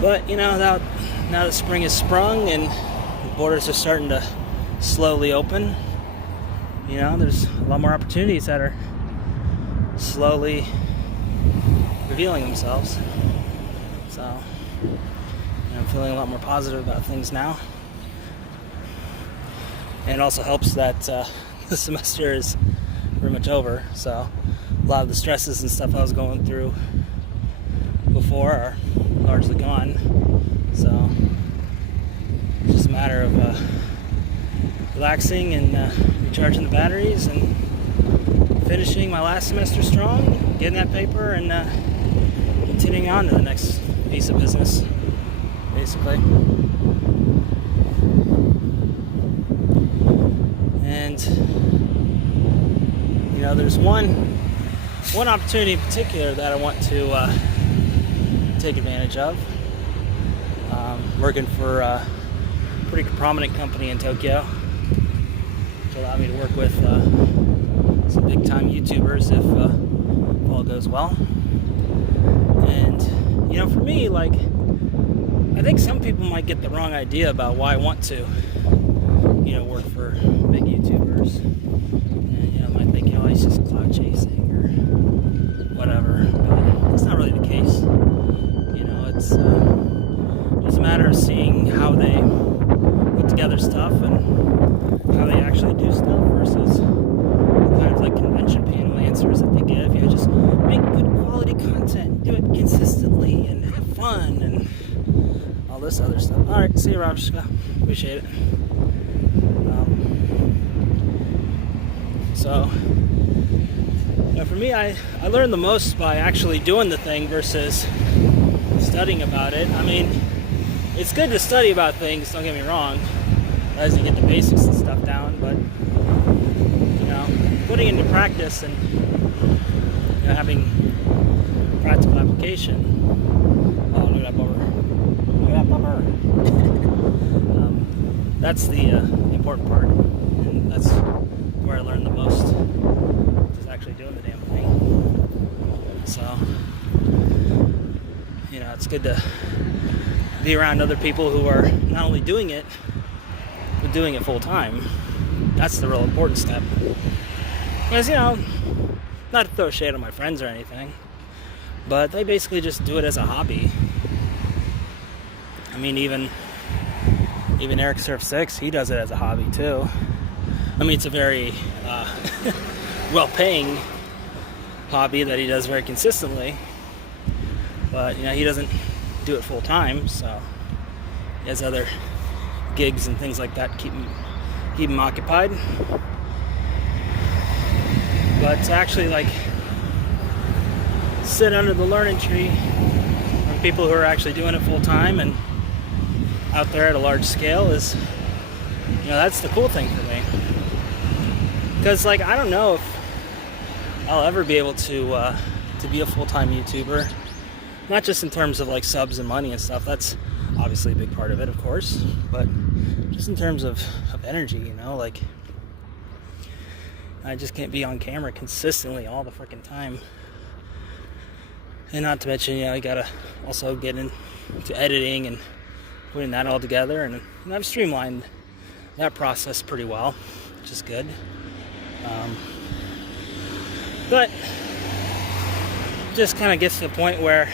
But you know, now that spring has sprung and the borders are starting to slowly open, you know, there's a lot more opportunities that are slowly revealing themselves. So, you know, I'm feeling a lot more positive about things now. And it also helps that the semester is pretty much over, so a lot of the stresses and stuff I was going through before are largely gone. So it's just a matter of relaxing and recharging the batteries and finishing my last semester strong, getting that paper, and continuing on to the next piece of business, basically. And you know, there's one opportunity in particular that I want to take advantage of. Working for a pretty prominent company in Tokyo, which allowed me to work with some big time YouTubers if all goes well. And you know, for me, like, I think some people might get the wrong idea about why I want to, you know, work for big YouTubers. And you know, might think, oh, he's just cloud chasing or whatever. But it's not really the case. You know, it's a matter of seeing how they put together stuff and how they actually do stuff versus kind of like convention panel answers that they give. You know, just make good quality content, do it consistently, and have fun, and all this other stuff. All right, see you, Ravishka. Appreciate it. So, you know, for me, I learned the most by actually doing the thing versus studying about it. I mean, it's good to study about things, don't get me wrong, as you get the basics and stuff down, but you know, putting into practice and you know, having practical application. Oh, look at that bummer. Look at that bummer. That's the important part, and that's where I learned the most, is actually doing the damn thing. So, you know, it's good to be around other people who are not only doing it, but doing it full time. That's the real important step. Because, you know, not to throw shade on my friends or anything, but they basically just do it as a hobby. I mean, even Eric Surf 6, he does it as a hobby too. I mean, it's a very well-paying hobby that he does very consistently, but you know, he doesn't do it full time, so he has other gigs and things like that to keep him occupied. But to actually like sit under the learning tree from people who are actually doing it full time and out there at a large scale is, you know, that's the cool thing for me. Because like, I don't know if I'll ever be able to be a full-time YouTuber Not just in terms of like subs and money and stuff, that's obviously a big part of it, of course, but just in terms of energy, you know, like I just can't be on camera consistently all the freaking time. And not to mention, you know, I gotta also get into editing and putting that all together, and I've streamlined that process pretty well, which is good. But just kind of gets to the point where,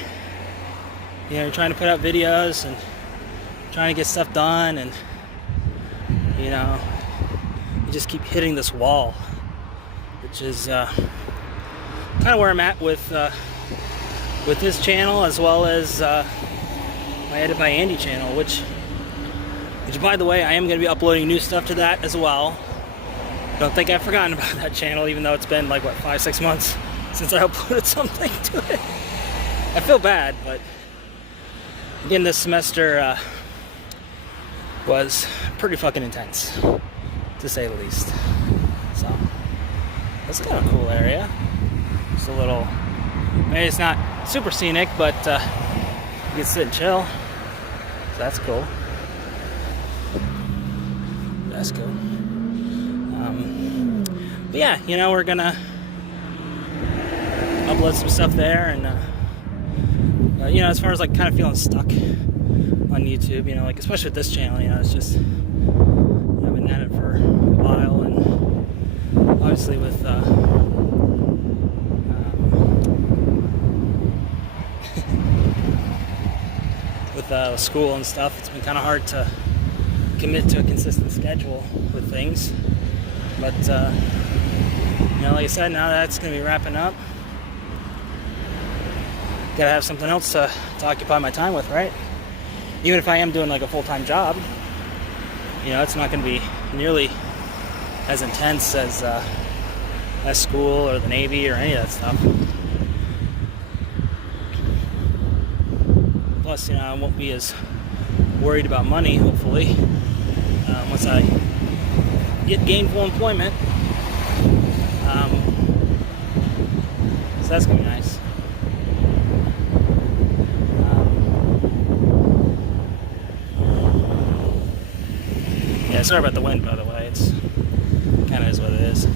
you know, you're trying to put out videos and trying to get stuff done, and you know, you just keep hitting this wall, which is kind of where I'm at with this channel, as well as my Edit by Andy channel, which by the way, I am going to be uploading new stuff to that as well. Don't think I've forgotten about that channel, even though it's been like, what, 5-6 months since I uploaded something to it. I feel bad, but again, this semester was pretty fucking intense, to say the least. So, that's kind of a cool area. Just a little, maybe it's not super scenic, but you can sit and chill. So that's cool. That's cool. But yeah, you know, we're gonna upload some stuff there, and you know, as far as like kind of feeling stuck on YouTube, you know, like especially with this channel, you know, it's just, I've been at it for a while, and obviously with with school and stuff, it's been kind of hard to commit to a consistent schedule with things. But you know, like I said, now that's going to be wrapping up. Gotta have something else to occupy my time with, right? Even if I am doing like a full-time job, you know, it's not going to be nearly as intense as school or the Navy or any of that stuff. Plus, you know, I won't be as worried about money, hopefully, once I get gainful employment. So that's gonna be nice. Yeah, sorry about the wind, by the way. It's kind of is what it is.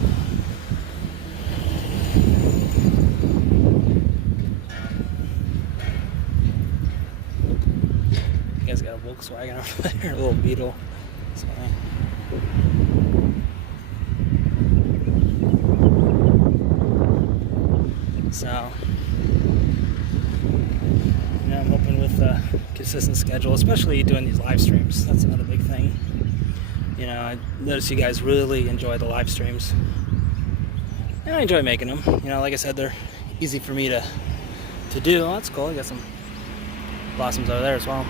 You guys got a Volkswagen over there, a little Beetle. That's fine. So, you know, I'm hoping with a consistent schedule, especially doing these live streams. That's another big thing. You know, I notice you guys really enjoy the live streams, and I enjoy making them. You know, like I said, they're easy for me to do. Oh, that's cool. I got some blossoms over there as well.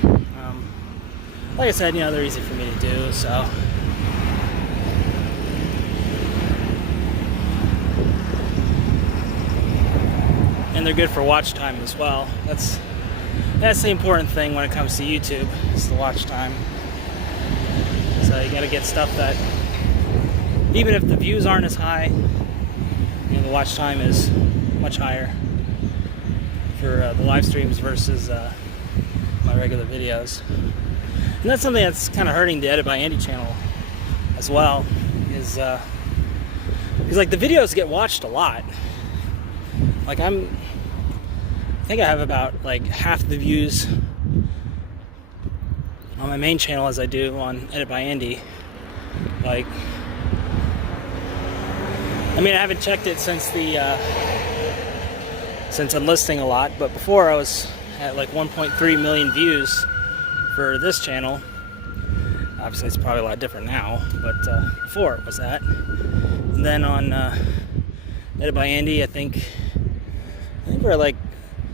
Like I said, you know, they're easy for me to do, so. And they're good for watch time as well. That's the important thing when it comes to YouTube, is the watch time. So you gotta get stuff that, even if the views aren't as high, you know, the watch time is much higher for the live streams versus my regular videos. And that's something that's kind of hurting the Edit by Andy channel as well, is because like the videos get watched a lot. Like I think I have about like half the views on my main channel as I do on Edit by Andy. Like, I mean, I haven't checked it since since enlisting a lot, but before I was at like 1.3 million views for this channel. Obviously it's probably a lot different now, but before it was that. And then on Edit by Andy, I think we're at like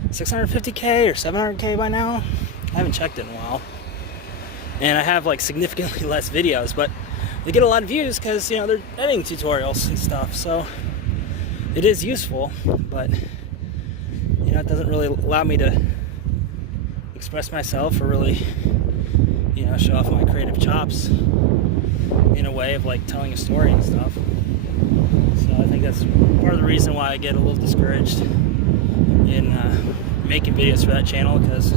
650k or 700k by now. I haven't checked it in a while. And I have like significantly less videos, but they get a lot of views because, you know, they're editing tutorials and stuff, so it is useful, but you know, it doesn't really allow me to express myself or really, you know, show off my creative chops in a way of like telling a story and stuff. So I think that's part of the reason why I get a little discouraged in making videos for that channel, because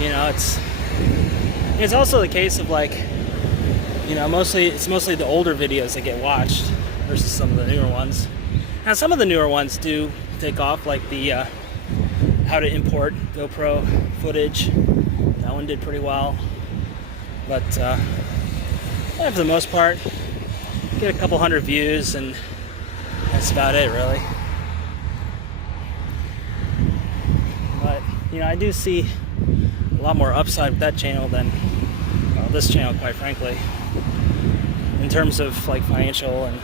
you know, it's also the case of like, you know, it's mostly the older videos that get watched versus some of the newer ones. Now some of the newer ones do take off, like the how to import GoPro footage. That one did pretty well, but yeah, for the most part, get a couple hundred views, and that's about it, really. But you know, I do see a lot more upside with that channel than this channel, quite frankly, in terms of like financial and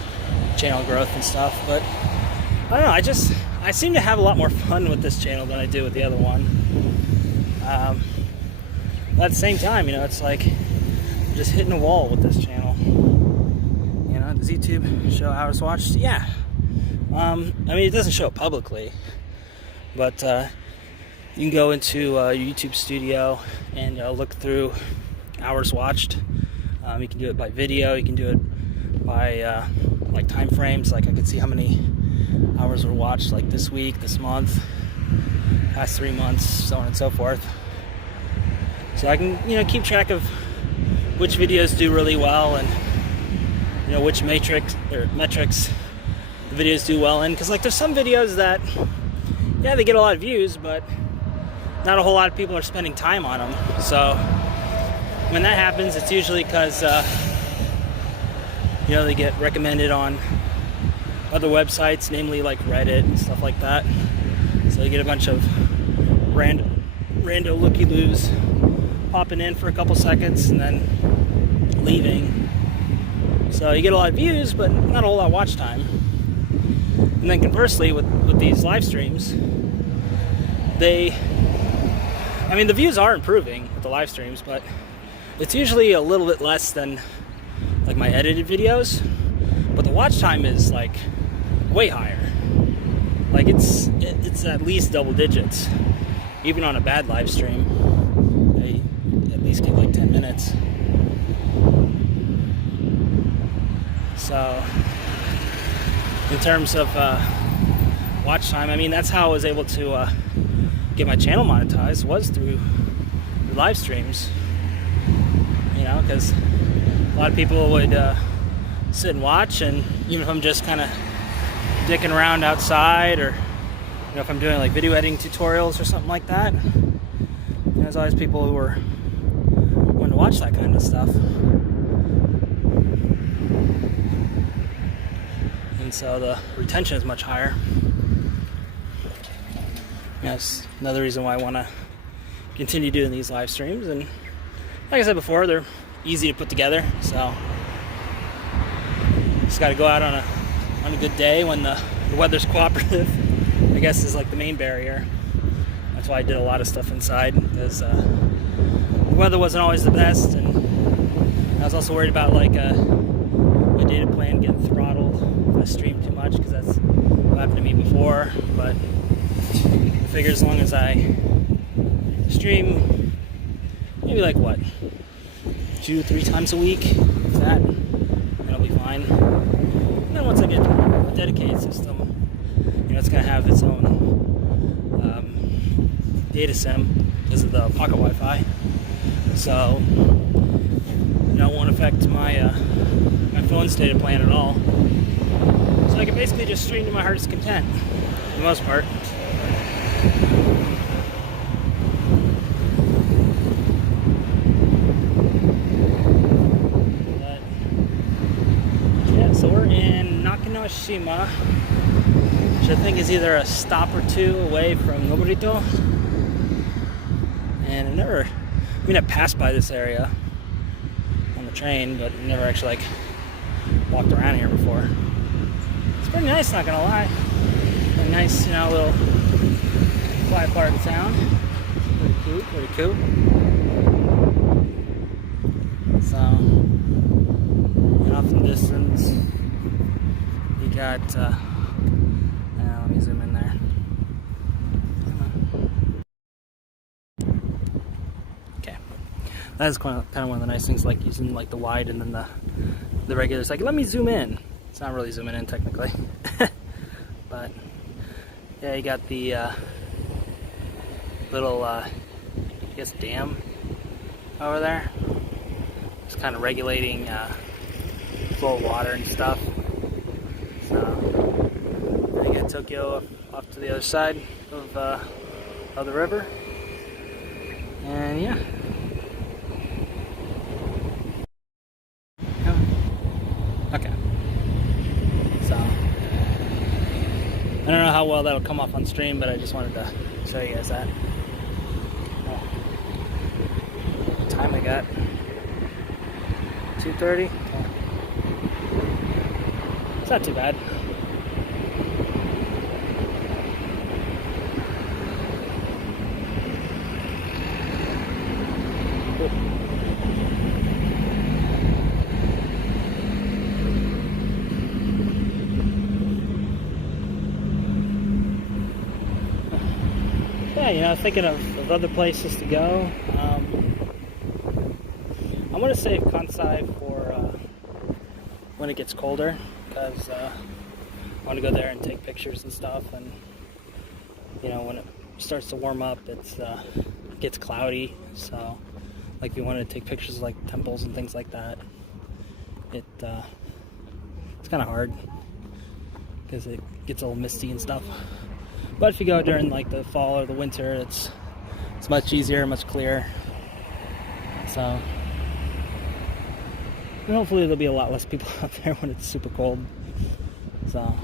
channel growth and stuff. But I don't know, I seem to have a lot more fun with this channel than I do with the other one. But at the same time, you know, it's like I'm just hitting a wall with this channel. You know, does YouTube show hours watched? Yeah. I mean, it doesn't show it publicly, but you can go into YouTube Studio and look through hours watched. You can do it by video. You can do it by like time frames. Like I could see how many hours were watched, like this week, this month, past 3 months, so on and so forth. So I can, you know, keep track of which videos do really well, and you know, which metrics the videos do well in. Because like there's some videos that, yeah, they get a lot of views, but not a whole lot of people are spending time on them. So when that happens, it's usually because you know, they get recommended on other websites, namely like Reddit and stuff like that. So you get a bunch of rando looky-loos popping in for a couple seconds and then leaving. So you get a lot of views, but not a whole lot of watch time. And then conversely, with these live streams, I mean, the views are improving with the live streams, but it's usually a little bit less than like my edited videos. But the watch time is like way higher. Like it's at least double digits, even on a bad live stream. They at least get like 10 minutes. So in terms of watch time, I mean, that's how I was able to get my channel monetized, was through the live streams. You know, because a lot of people would sit and watch, and even if I'm just kind of dicking around outside, or you know, if I'm doing like video editing tutorials or something like that, there's always people who were wanting to watch that kind of stuff. And so the retention is much higher. That's another reason why I want to continue doing these live streams. And like I said before, they're easy to put together, so just got to go out on a good day when the weather's cooperative, I guess, is like the main barrier. That's why I did a lot of stuff inside, because the weather wasn't always the best, and I was also worried about like my data plan getting throttled if I stream too much, because that's what happened to me before. But I figure as long as I stream maybe like what, 2-3 times a week, if that, then I'll be fine. And then once I get a dedicated system, you know, it's gonna have its own data sim because of the pocket Wi-Fi, so you know, it won't affect my my phone's data plan at all. So I can basically just stream to my heart's content for the most part. So we're in Nakanoshima, which I think is either a stop or two away from Noburito. And I passed by this area on the train, but never actually like walked around here before. It's pretty nice, not gonna lie. A nice, you know, little quiet part of town. Pretty cool, pretty cool. So, and off in the distance, you got, let me zoom in there. Okay. That is kind of one of the nice things, like using like the wide and then the regular. It's like, let me zoom in. It's not really zooming in technically. But Yeah, you got the little, I guess, dam over there. It's kind of regulating flow of water and stuff. So, I get Tokyo off to the other side of the river. And yeah. Okay. So, I don't know how well that'll come off on stream, but I just wanted to show you guys that. What time I got? 2:30. It's not too bad. Yeah, you know, thinking of other places to go. I'm going to save Kansai for when it gets colder, because I want to go there and take pictures and stuff. And you know, when it starts to warm up, it gets cloudy. So, like, if you want to take pictures of like temples and things like that, it's kind of hard because it gets a little misty and stuff. But if you go during like the fall or the winter, it's much easier, much clearer. So, and hopefully there'll be a lot less people out there when it's super cold. So,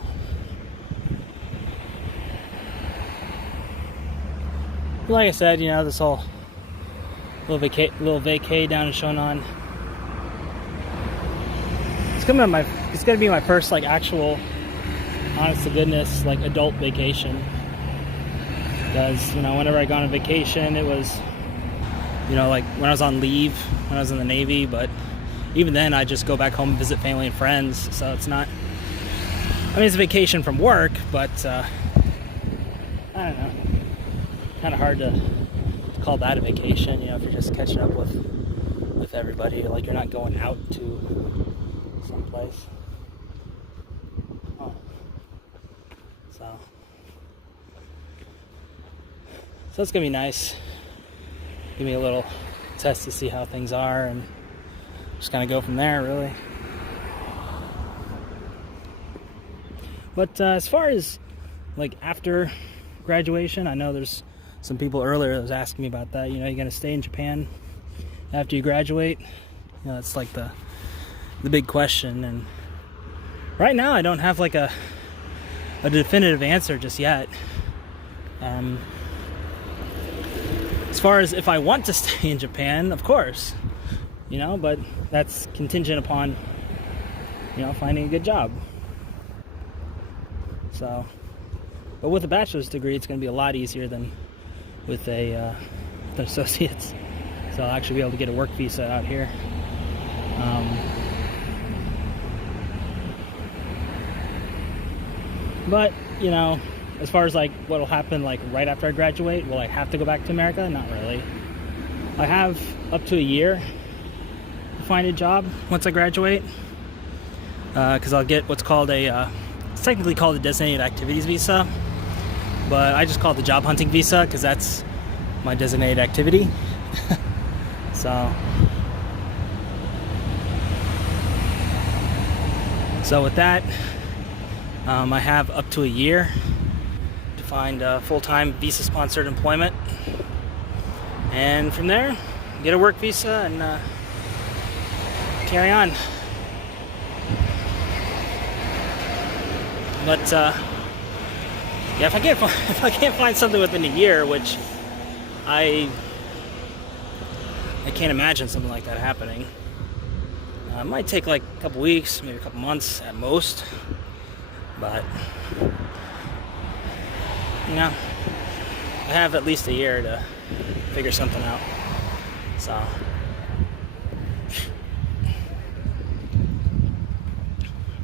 like I said, you know, this whole little vacay down in Shonan. It's gonna be my first like actual, honest to goodness, like adult vacation. Because, you know, whenever I go on a vacation, it was, you know, like when I was on leave, when I was in the Navy. But even then, I just go back home and visit family and friends. So it's not, I mean, it's a vacation from work, but I don't know. Kind of hard to call that a vacation, you know, if you're just catching up with everybody. Like, you're not going out to someplace. Oh. So it's gonna be nice. Give me a little test to see how things are, and just kind of go from there, really. But as far as like after graduation, I know there's some people earlier that was asking me about that. You know, you're gonna stay in Japan after you graduate? You know, it's like the big question. And right now, I don't have like a definitive answer just yet. As far as if I want to stay in Japan, of course, you know, but that's contingent upon, you know, finding a good job. So, but with a bachelor's degree, it's going to be a lot easier than with an associate's. So I'll actually be able to get a work visa out here. But, you know, as far as like what'll happen like right after I graduate, will I have to go back to America? Not really. I have up to a year to find a job once I graduate, because I'll get what's called it's technically called a designated activities visa, but I just call it the job hunting visa because that's my designated activity. So with that, I have up to a year to find full-time visa-sponsored employment, and from there, get a work visa and carry on. But yeah, if I can't find something within a year, which I can't imagine something like that happening. It might take like a couple weeks, maybe a couple months at most. But, you know, I have at least a year to figure something out. So,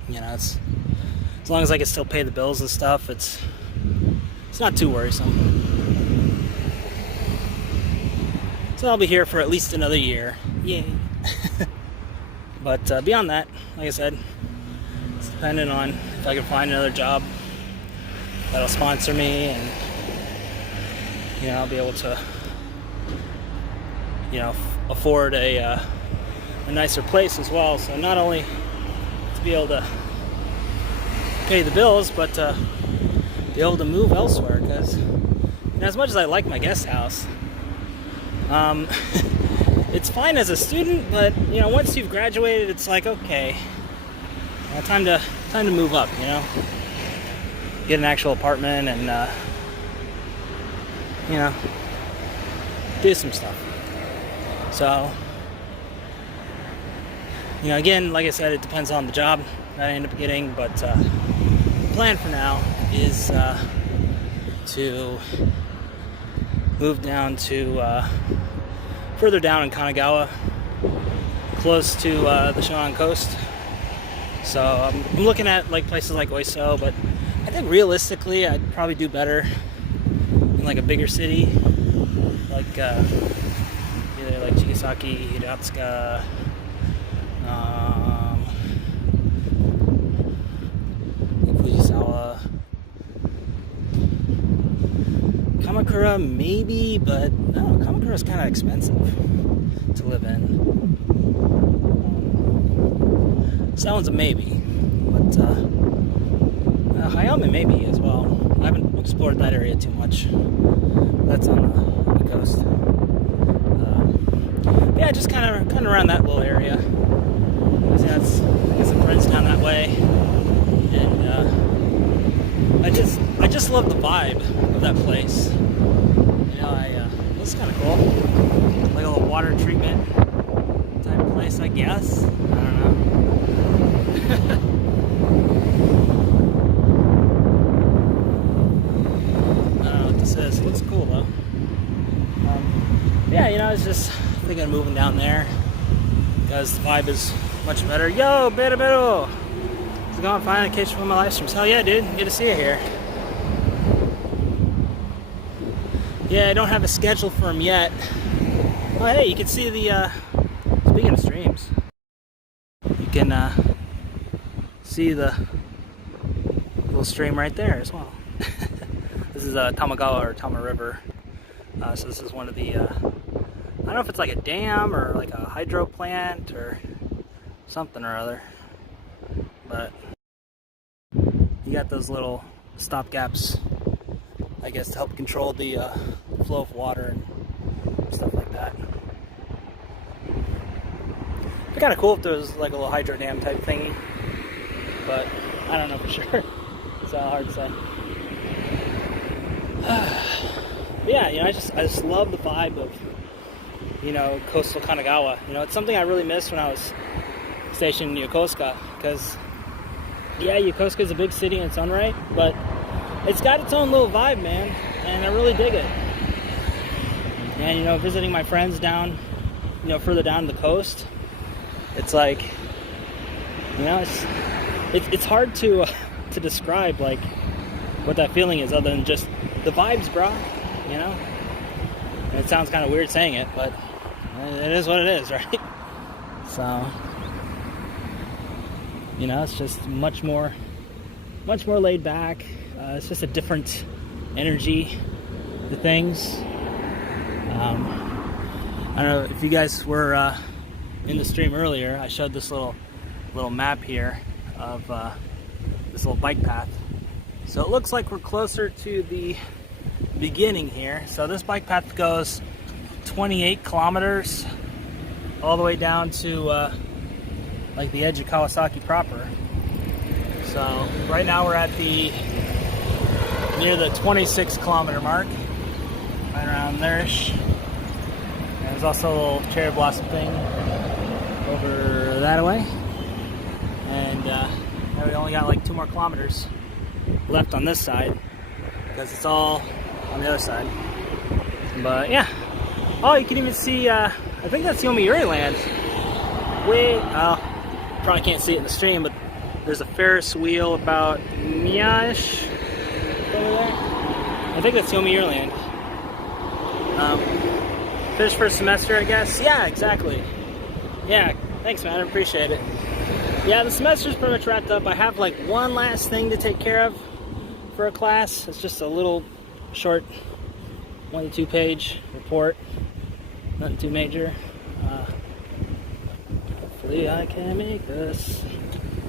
you know, as long as I can still pay the bills and stuff, it's not too worrisome. So I'll be here for at least another year. Yay. But beyond that, like I said, it's dependent on if I can find another job that'll sponsor me, and you know, I'll be able to, you know, afford a nicer place as well. So not only to be able to pay the bills, but be able to move elsewhere. Because, you know, as much as I like my guest house, it's fine as a student, but you know, once you've graduated, it's like, okay, time to move up. You know, get an actual apartment and you know, do some stuff. So, you know, again, like I said, it depends on the job that I end up getting, but the plan for now is to move down to further down in Kanagawa, close to the Shavon coast. So I'm looking at like places like Oiso, but I think realistically I'd probably do better in like a bigger city, like either like Chigasaki, Hiratsuka, Fujisawa, Kamakura maybe, but no, Kamakura is kind of expensive to live in. So that one's a maybe, but Hayame maybe as well. I haven't explored that area too much. That's on the coast. Yeah, just kind of around that little area. I got some friends down that way, and I just love the vibe of that place. You know, this is kind of cool. Like a little water treatment type of place, I guess. I don't know. This looks cool though. Yeah, you know, I was just thinking of moving down there because the vibe is much better. Yo, Bero! How's it going? Finally catch one of my live streams. Hell yeah, dude. Good to see you here. Yeah, I don't have a schedule for them yet. Oh, hey, you can see the, speaking of streams, you can see the little stream right there as well. This is Tamagawa or Tama River. So this is one of the, I don't know if it's like a dam or like a hydro plant or something or other. But you got those little stop gaps, I guess, to help control the flow of water and stuff like that. It'd be kind of cool if there was like a little hydro dam type thingy, but I don't know for sure. It's hard to say. But yeah, you know, I just love the vibe of, you know, coastal Kanagawa. You know, it's something I really missed when I was stationed in Yokosuka, because yeah, Yokosuka is a big city in its own right, but it's got its own little vibe, man, and I really dig it. And you know, visiting my friends down, you know, further down the coast, it's like, you know, it's hard to describe like what that feeling is, other than just the vibes, bro. You know, and it sounds kind of weird saying it, but it is what it is, right? So, you know, it's just much more laid back. It's just a different energy to things. I don't know if you guys were in the stream earlier. I showed this little map here of this little bike path. So it looks like we're closer to the beginning here. So this bike path goes 28 kilometers all the way down to like the edge of Kawasaki proper. So right now we're at near the 26 kilometer mark, right around there-ish. There's also a little cherry blossom thing over that way, and we only got like 2 more kilometers left on this side because it's all on the other side. But yeah, oh, you can even see, I think that's Yomiuri Land. Probably can't see it in the stream, but there's a Ferris wheel about Mia-ish over there. I think that's Yomiuri Land. Finished first semester, I guess. Yeah, exactly. Yeah, thanks, man. I appreciate it. Yeah, the semester's pretty much wrapped up. I have like one last thing to take care of for a class. It's just a little short 1 to 2 page report, nothing too major. Hopefully I can make this.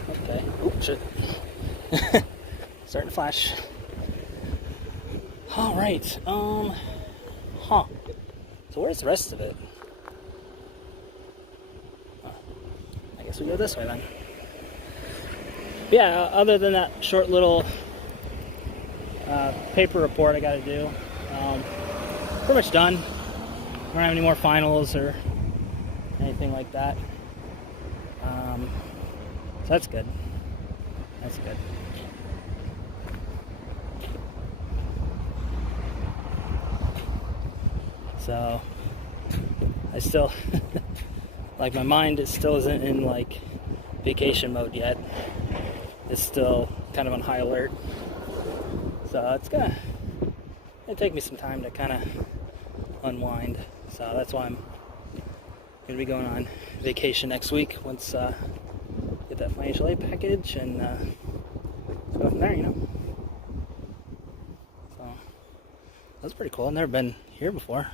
Okay. Oops, shit. Starting to flash. All right. So where's the rest of it? I guess we go this way then. Yeah. Other than that short little paper report I got to do, pretty much done. I don't have any more finals or anything like that. So that's good. That's good. So I still like my mind still isn't in like vacation mode yet. It's still kind of on high alert. So it's gonna take me some time to kind of unwind. So that's why I'm gonna be going on vacation next week once get that financial aid package and go from there, you know. So that's pretty cool. I've never been here before.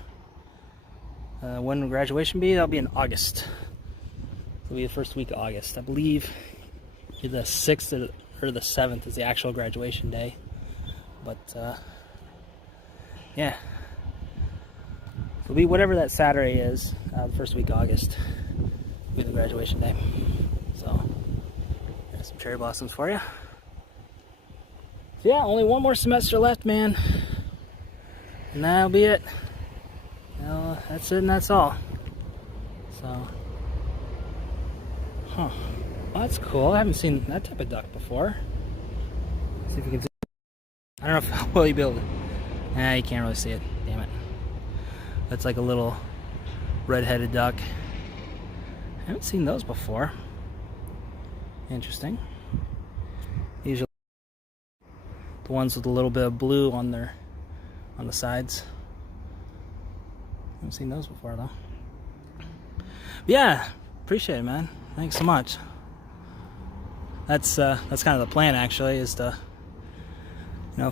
When will graduation be? That'll be in August. It'll be the first week of August, I believe. Either the 6th or the 7th is the actual graduation day. But yeah, it'll be whatever that Saturday is, the first week of August, will be the graduation day. So there's some cherry blossoms for you. So yeah, only one more semester left, man, and that'll be it. Well, that's it and that's all. So, well, that's cool. I haven't seen that type of duck before. Let's see if you can see. I don't know if will you be able to. Nah, you can't really see it. Damn it. That's like a little red-headed duck. I haven't seen those before. Interesting. Usually the ones with a little bit of blue on the sides. Haven't seen those before though. But yeah, appreciate it, man. Thanks so much. That's kind of the plan actually, is to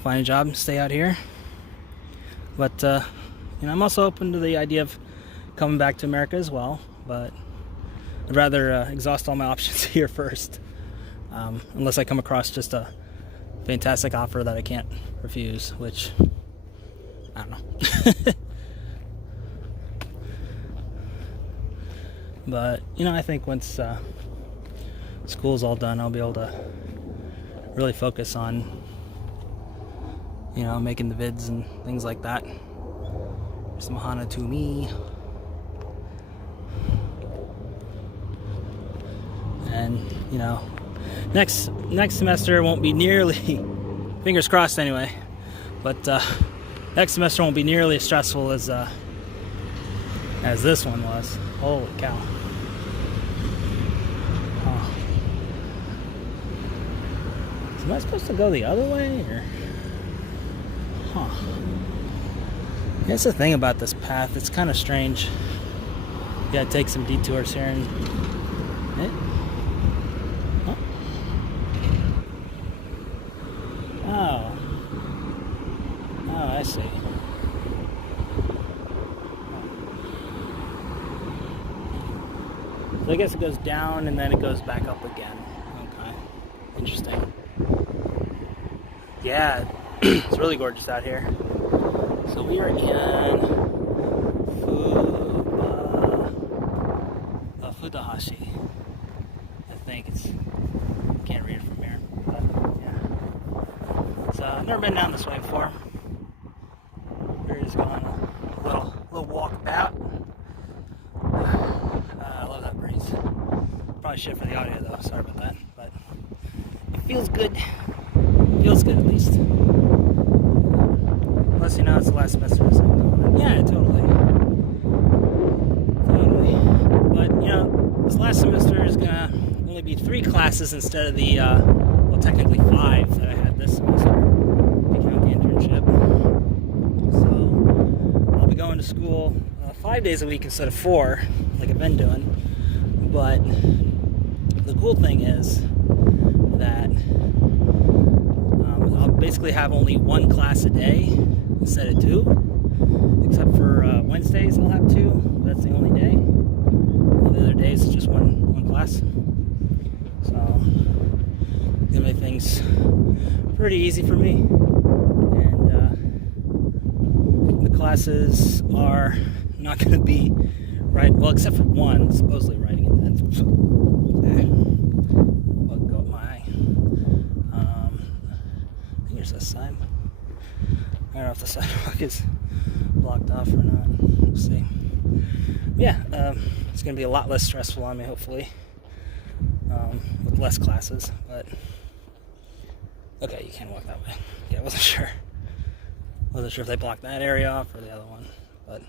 find a job and stay out here. But I'm also open to the idea of coming back to America as well. But I'd rather exhaust all my options here first, unless I come across just a fantastic offer that I can't refuse, which I don't know. But I think once school's all done, I'll be able to really focus on making the vids and things like that. There's Mahana to me. And next semester won't be nearly fingers crossed anyway, but next semester won't be nearly as stressful as this one was. Holy cow. Am I supposed to go the other way, or? That's the thing about this path. It's kind of strange. You gotta take some detours here and. Oh, I see. So I guess it goes down and then it goes back up again. Okay, interesting. Yeah, it's really gorgeous out here. So we are in Fudahashi. I think it's. Can't read it from here, but yeah. So I've never been down this way before. We're just going a little walk about. I love that breeze. Probably shit for the audio though. Sorry about that, but it feels good. Feels good at least. Unless it's the last semester or something. Yeah, totally. But this last semester is gonna only be 3 classes instead of the technically 5 that I had this semester. If you count the internship. So I'll be going to school 5 days a week instead of 4, like I've been doing. But the cool thing is that I'll basically have only one class a day instead of two, except for Wednesdays I'll have two. That's the only day. All the other days it's just one class. So gonna make things pretty easy for me. And the classes are not gonna be well, except for one, supposedly writing intense. Bug got my eye. I think there's this side. I don't know if the sidewalk is blocked off or not. We'll see. Yeah, it's going to be a lot less stressful on me, hopefully, with less classes. But okay, you can't walk that way. Yeah, I wasn't sure. Wasn't sure if they blocked that area off or the other one. But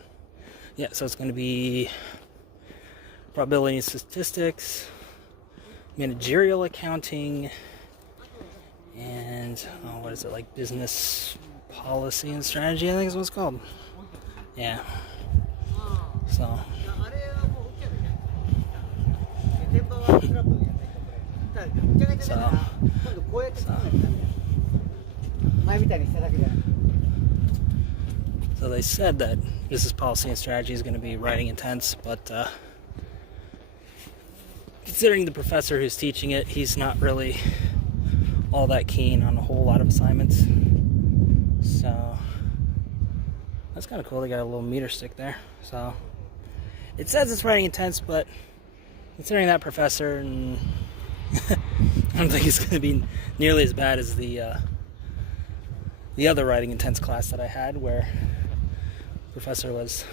yeah, so it's going to be probability and statistics, managerial accounting, and what is it, like business policy and strategy, I think is what it's called. Yeah. So they said that business policy and strategy is going to be writing intense, but considering the professor who's teaching it, he's not really all that keen on a whole lot of assignments. So that's kind of cool. They got a little meter stick there. So it says it's writing intense, but considering that professor, and I don't think it's going to be nearly as bad as the other writing intense class that I had, where the professor was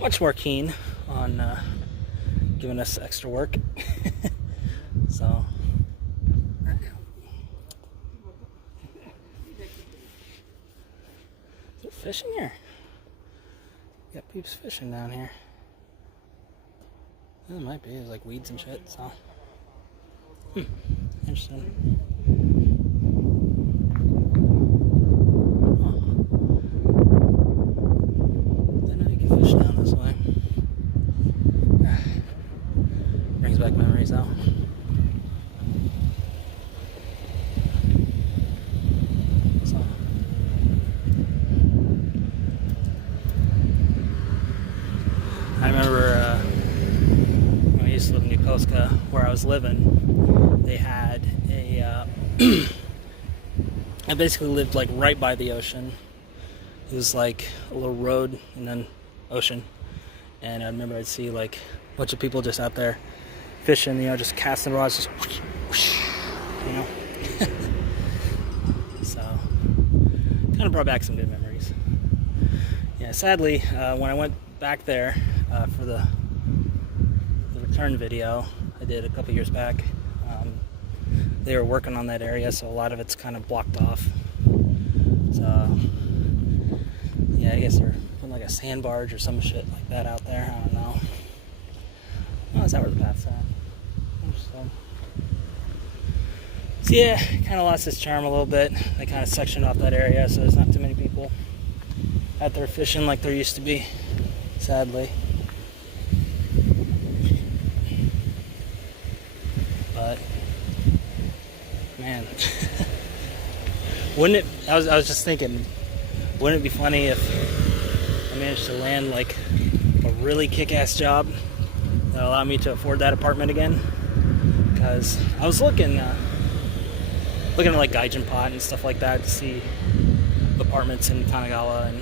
much more keen on giving us extra work. So is it fishing here? Got peeps fishing down here. It might be. There's like weeds and shit. So interesting. Fish down this way. Brings back memories though. So I remember when I used to live in Yokosuka, where I was living, they had a I basically lived like right by the ocean. It was like a little road and then ocean, and I remember I'd see like a bunch of people just out there fishing, just casting rods, just whoosh, whoosh, so kind of brought back some good memories. Yeah, sadly, when I went back there for the return video I did a couple years back, they were working on that area, so a lot of it's kind of blocked off. So yeah, I guess they're putting like a sand barge or some shit like that out there. I don't know. Oh, is that where the path's at? Interesting. So yeah, kind of lost its charm a little bit. They kind of sectioned off that area, so there's not too many people out there fishing like there used to be, sadly. But man, wouldn't it? I was just thinking, wouldn't it be funny if I managed to land like a really kick-ass job that allowed me to afford that apartment again? Because I was looking at like Gaijin Pot and stuff like that to see apartments in Kanagawa, and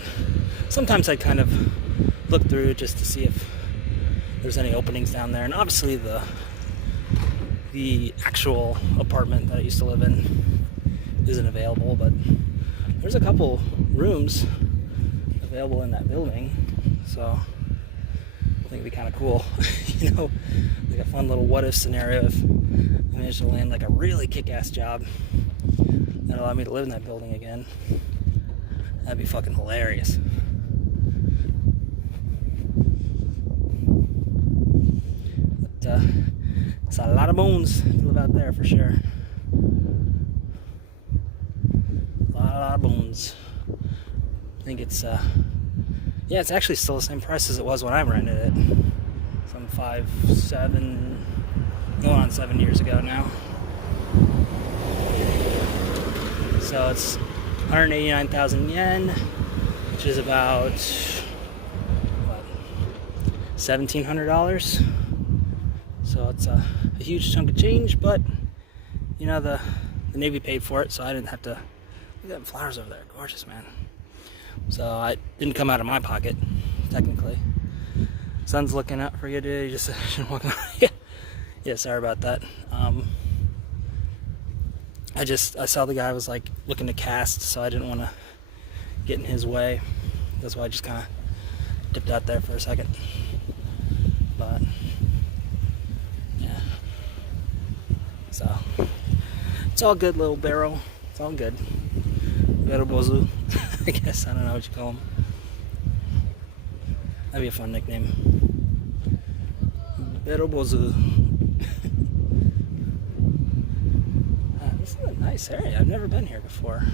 sometimes I kind of look through just to see if there's any openings down there. And obviously the actual apartment that I used to live in isn't available, but there's a couple rooms available in that building, so I think it'd be kind of cool. Like a fun little what if scenario if I managed to land like a really kick-ass job that allowed me to live in that building again. That'd be fucking hilarious. But it's a lot of bones to live out there for sure. A lot of bones. I think it's yeah, it's actually still the same price as it was when I rented it. Some 7 going on 7 years ago now. So it's 189,000 yen, which is about what, $1,700. So it's a huge chunk of change, but you know, the Navy paid for it, so I didn't have to. Look at them flowers over there, gorgeous, man. So I didn't come out of my pocket, technically. Sun's looking out for you, dude. You just walking around. Yeah, sorry about that. I saw the guy was like looking to cast, so I didn't want to get in his way. That's why I just kind of dipped out there for a second. But yeah, so it's all good, little barrel. It's all good. Bozu, I guess. I don't know what you call him. That'd be a fun nickname. Bozu. This is a nice area. I've never been here before.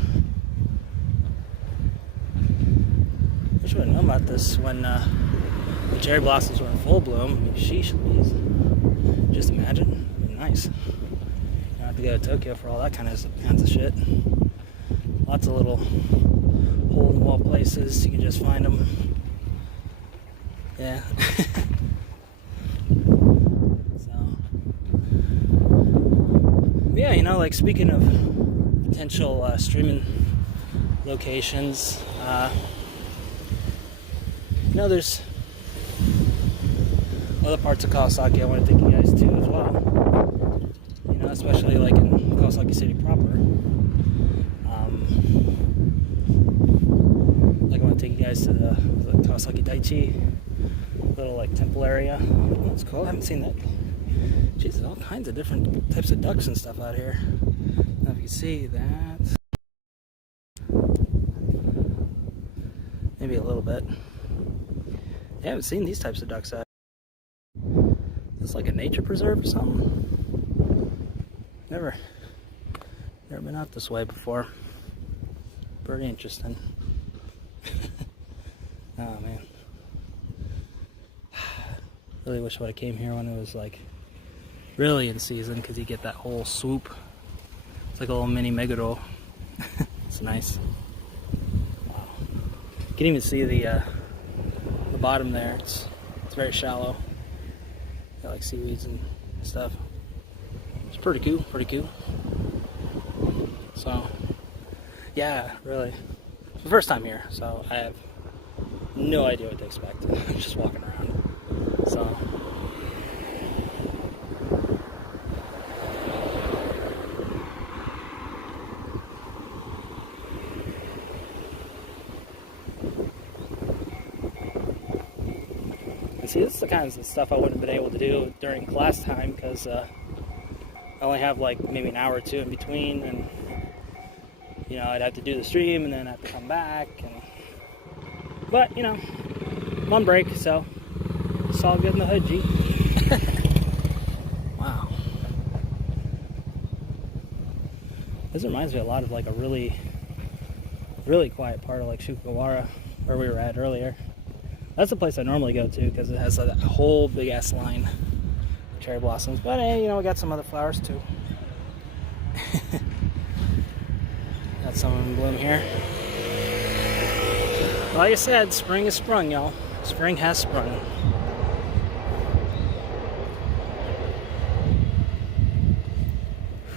I should have known about this when the cherry blossoms were in full bloom. I mean, sheesh, just imagine. It'd be nice. You don't have to go to Tokyo for all that kinds of shit. Lots of little hole-in-the-wall places. You can just find them. Yeah. Yeah, you know, like speaking of potential streaming locations, you know, there's other parts of Kawasaki I want to take you guys to as well. You know, especially like in Kawasaki City proper. Like I want to take you guys to the Kawasaki Daichi, little like temple area. That's cool. I haven't seen that. Jeez, there's all kinds of different types of ducks and stuff out here. I don't know if you can see that. Maybe a little bit. I haven't seen these types of ducks out. Is this like a nature preserve or something? Never been out this way before. Pretty interesting. Oh man. Really wish I would have came here when it was like really in season, because you get that whole swoop. It's like a little mini Meguro. It's nice. Wow. You can even see the bottom there. It's very shallow. Got like seaweeds and stuff. It's pretty cool. Pretty cool. So yeah, really. It's the first time here, so I have no idea what to expect. I'm just walking around. So see, this is the kind of stuff I wouldn't have been able to do during class time, because I only have like maybe an hour or two in between, and you know, I'd have to do the stream and then have to come back. But you know, I'm on break, so it's all good in the hood, G. Wow. This reminds me a lot of like a really quiet part of like Shukawara, where we were at earlier. That's the place I normally go to, because it has a whole big ass line of cherry blossoms. But hey, you know, we got some other flowers too. Got some in bloom here. Like I said, spring has sprung, y'all. Spring has sprung.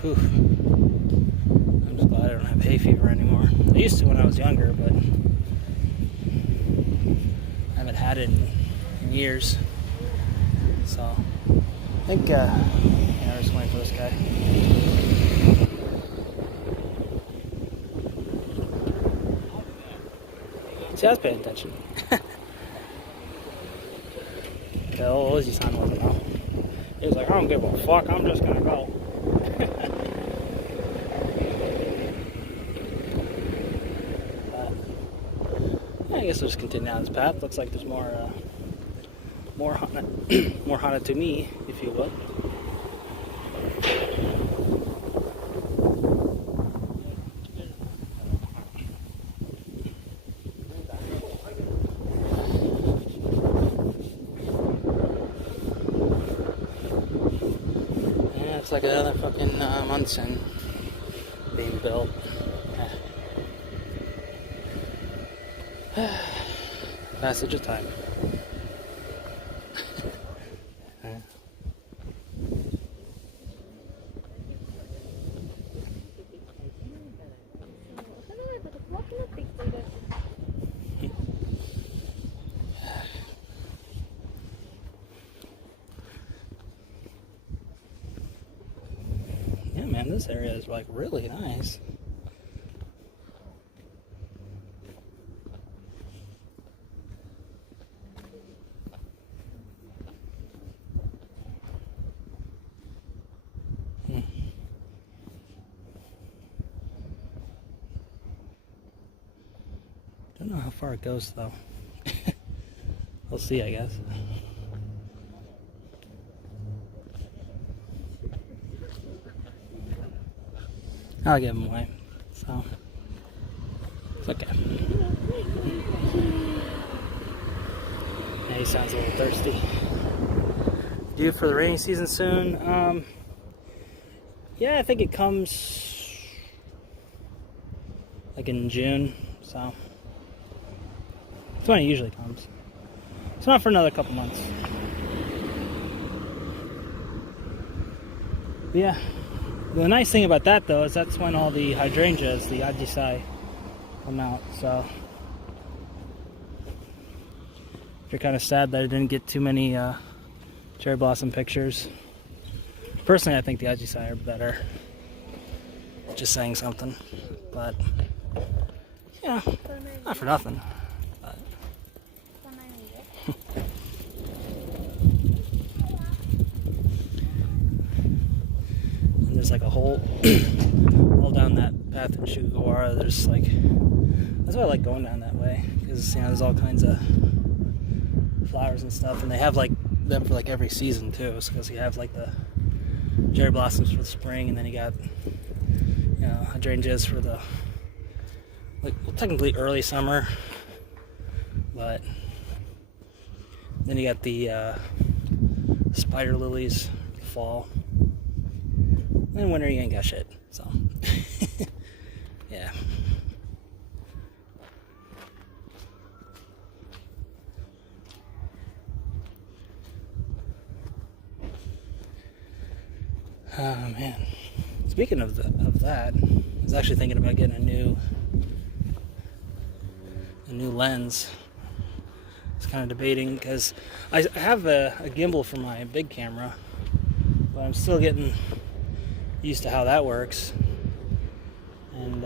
Whew. I'm just glad I don't have hay fever anymore. I used to when I was younger, but I haven't had it in years. So I think yeah, I was waiting for this guy. See, I was paying attention. The old Ozzy-san wasn't know. He was like, I don't give a fuck, I'm just gonna go. I guess we'll just continue down this path. Looks like there's more Hana, more Hana to me, if you will. Yeah, it's like another fucking Munson being built. Passage of time. Yeah, man, this area is like really nice. Don't know how far it goes though. We'll see, I guess. I'll give him away, so it's okay. Yeah, he sounds a little thirsty. Due for the rainy season soon. Yeah, I think it comes like in June, so it's when it usually comes. It's not for another couple months. But yeah, the nice thing about that though is that's when all the hydrangeas, the ajisai, come out. So if you're kind of sad that I didn't get too many cherry blossom pictures. Personally, I think the ajisai are better. Just saying something, but yeah, not for nothing. But. And there's like a whole all down that path in Shigawara. There's like, that's why I like going down that way, because you know there's all kinds of flowers and stuff, and they have like them for like every season too. So because you have like the cherry blossoms for the spring, and then you got, you know, hydrangeas for the, like, well, technically early summer, but then you got the spider lilies for the fall, and then winter you ain't got shit, so yeah. Oh man, speaking of that, I was actually thinking about getting a new lens. I was kind of debating because I have a gimbal for my big camera, but I'm still getting used to how that works. And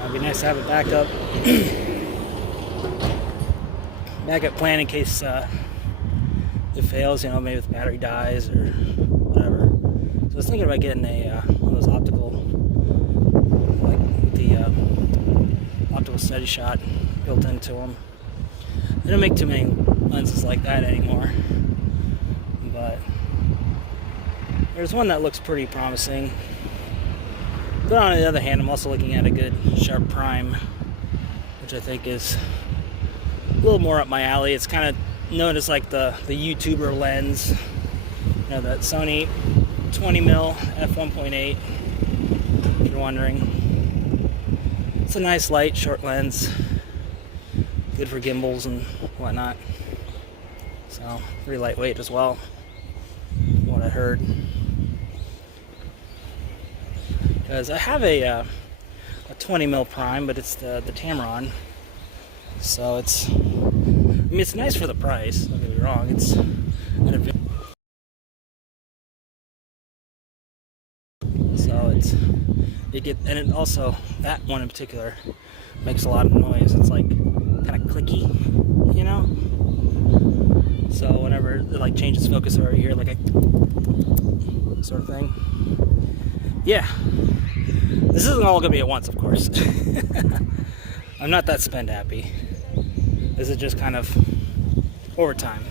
it'd be nice to have a backup plan in case it fails, you know, maybe if the battery dies or whatever. So I was thinking about getting a one of those optical, like the optical steady shot built into them. They don't make too many lenses like that anymore, but there's one that looks pretty promising. But on the other hand, I'm also looking at a good sharp prime, which I think is a little more up my alley. It's kind of known as like the YouTuber lens, you know, that Sony 20mm f1.8, if you're wondering. It's a nice light short lens, good for gimbals and whatnot, so pretty lightweight as well, from what I heard. Because I have a 20mm prime, but it's the Tamron, so it's, I mean, it's nice for the price, don't get me wrong. It's so and it also, that one in particular makes a lot of noise. It's like kind of clicky, you know. So whenever it like changes focus, or you hear like a sort of thing. Yeah, this isn't all gonna be at once, of course. I'm not that spend happy. This is just kind of over time,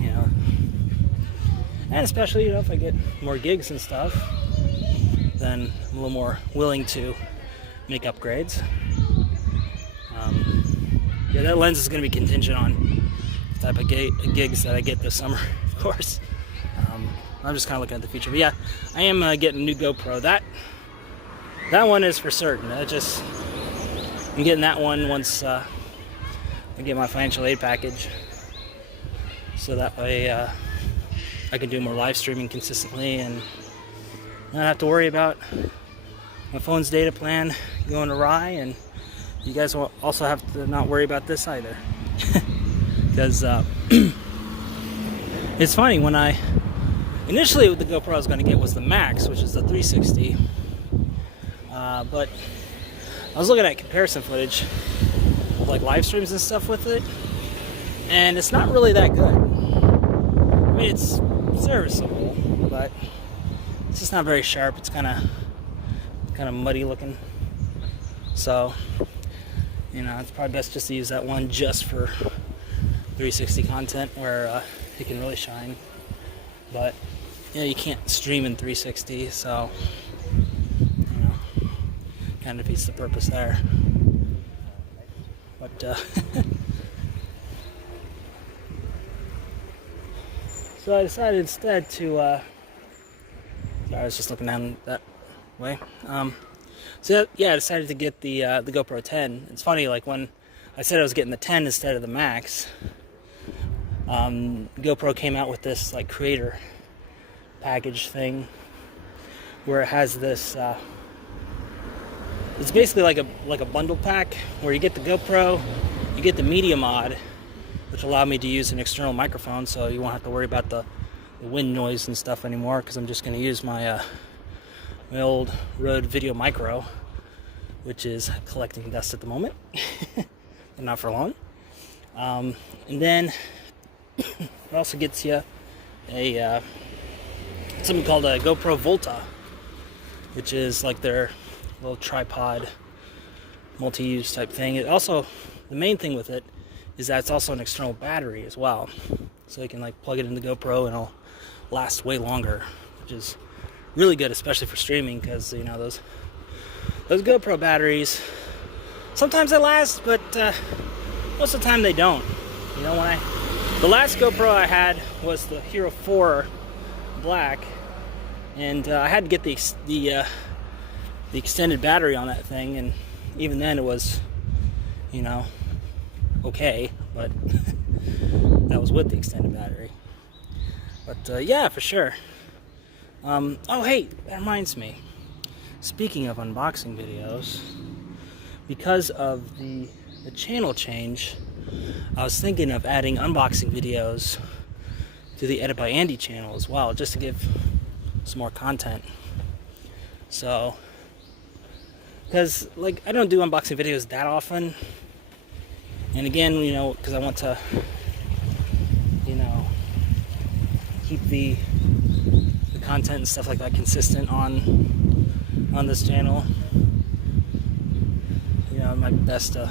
you know. And especially, you know, if I get more gigs and stuff, then I'm a little more willing to make upgrades. Yeah, that lens is going to be contingent on the type of gigs that I get this summer, of course. I'm just kind of looking at the future. But yeah, I am getting a new GoPro. That one is for certain. I'm getting that one once I get my financial aid package, so that way I can do more live streaming consistently and not have to worry about my phone's data plan going awry, and you guys will also have to not worry about this either. Because it's funny, when initially what the GoPro I was going to get was the Max, which is the 360, but I was looking at comparison footage of like live streams and stuff with it, and it's not really that good. I mean, it's serviceable, but it's just not very sharp. It's kind of muddy looking. So, you know, it's probably best just to use that one just for 360 content where it can really shine. But yeah, you can't stream in 360, so you know, kind of defeats the purpose there. But so I decided instead to sorry, I was just looking down that way. So yeah, I decided to get the GoPro 10. It's funny, like when I said I was getting the 10 instead of the Max, GoPro came out with this like creator package thing where it has this it's basically like a bundle pack where you get the GoPro, you get the media mod, which allowed me to use an external microphone, so you won't have to worry about the wind noise and stuff anymore, because I'm just going to use my my old Rode Video Micro, which is collecting dust at the moment, but not for long. And then it also gets you a something called a GoPro Volta, which is like their little tripod multi-use type thing. It also, the main thing with it is that it's also an external battery as well, so you can like plug it in the GoPro and it'll last way longer, which is really good, especially for streaming, because you know those GoPro batteries, sometimes they last, but most of the time they don't. You know, the last GoPro I had was the Hero 4 Black, and I had to get the extended battery on that thing, and even then it was, you know, okay, but that was with the extended battery. But yeah, for sure. Oh hey, that reminds me, speaking of unboxing videos, because of the channel change, I was thinking of adding unboxing videos to the Edit by Andy channel as well, just to give some more content. So, because like I don't do unboxing videos that often, and again, you know, because I want to, you know, keep the content and stuff like that consistent on this channel. You know, it might be best to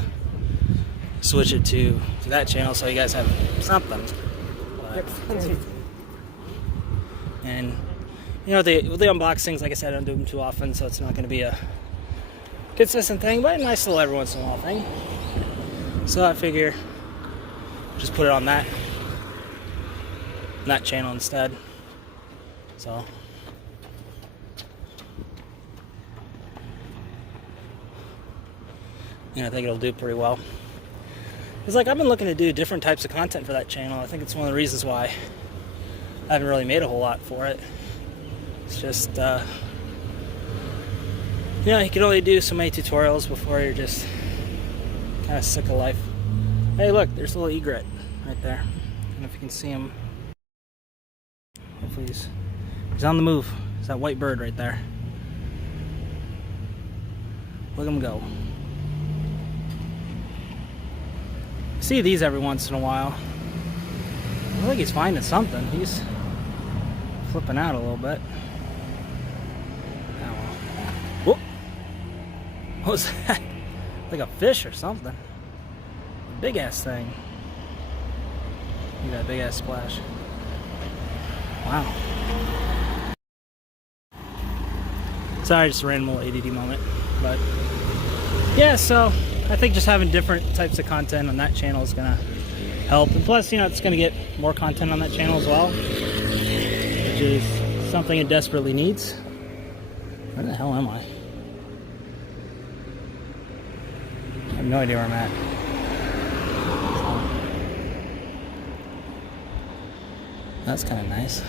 switch it to that channel so you guys have something. And you know, with the unboxings, like I said, I don't do them too often, so it's not going to be a consistent thing, but a nice little every once in a while thing. So I figure just put it on that channel instead. So you know, I think it'll do pretty well. It's like I've been looking to do different types of content for that channel. I think it's one of the reasons why I haven't really made a whole lot for it. It's just you know, you can only do so many tutorials before you're just kind of sick of life. Hey look, there's a little egret right there. I don't know if you can see him. Hopefully he's on the move. It's that white bird right there. Look at him go. See these every once in a while. I think he's finding something. He's flipping out a little bit. Oh, well. Whoop. What was that? Like a fish or something. A big ass thing. Look at that big ass splash. Wow. Sorry, just a random little ADD moment. But yeah, so I think just having different types of content on that channel is gonna help. And plus, you know, it's gonna get more content on that channel as well, which is something it desperately needs. Where the hell am I? I have no idea where I'm at. That's kind of nice.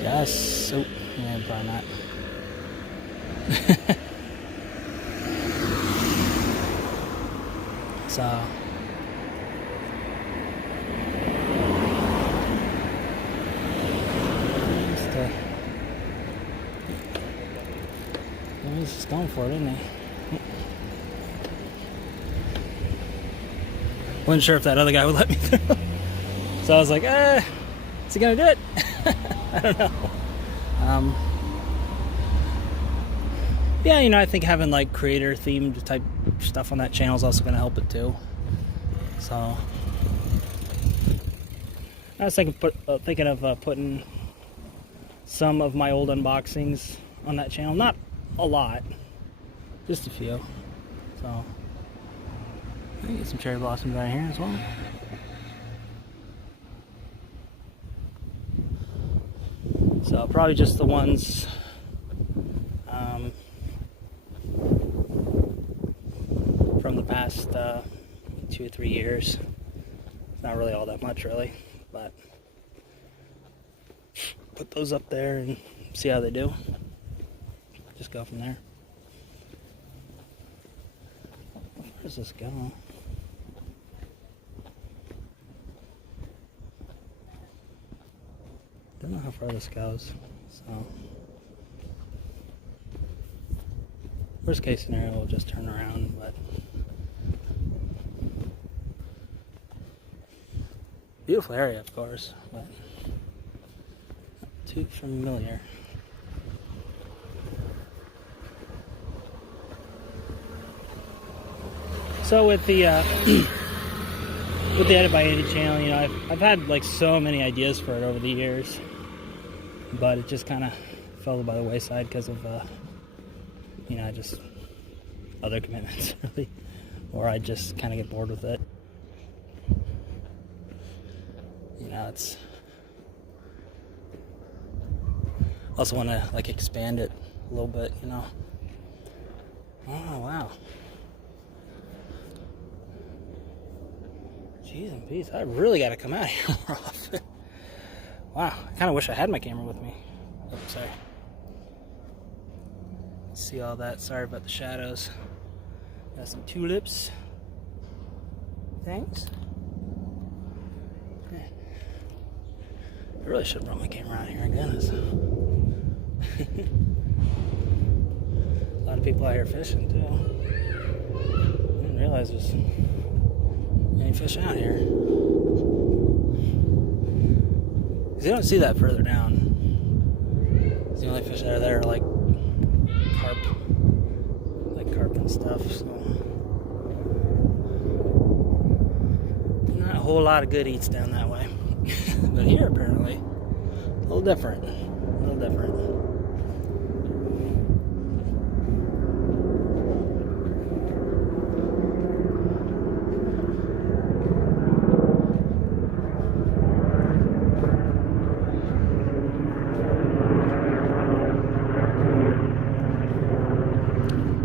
Yes. Oh, yeah, probably not. So. He's just going for it, isn't he? Wasn't sure if that other guy would let me through. So I was like, is he gonna do it? I don't know. Yeah, you know, I think having like creator themed type stuff on that channel is also gonna help it too. So I was thinking of putting some of my old unboxings on that channel. Not a lot, just a few. So I can get some cherry blossoms right here as well. So probably just the ones from the past 2 or 3 years. It's not really all that much, really, but put those up there and see how they do. Just go from there. Where's this going? Don't know how far this goes, so worst case scenario, we'll just turn around, but beautiful area, of course, but not too familiar. So with the with the Edit by Andy channel, you know, I've had like so many ideas for it over the years, but it just kind of fell by the wayside because of you know, just other commitments, really, or I just kind of get bored with it. You know, it's also want to like expand it a little bit, you know. Oh wow. Jeez and peace, I really got to come out here more often. Wow, I kind of wish I had my camera with me. Oh, sorry. See all that, sorry about the shadows. Got some tulips. Thanks. I really should have brought my camera out here again. A lot of people out here fishing too. I didn't realize there's any fish out here. Because you don't see that further down. The only fish that are there are like carp and stuff. So not a whole lot of good eats down that way. But here apparently, a little different. A little different.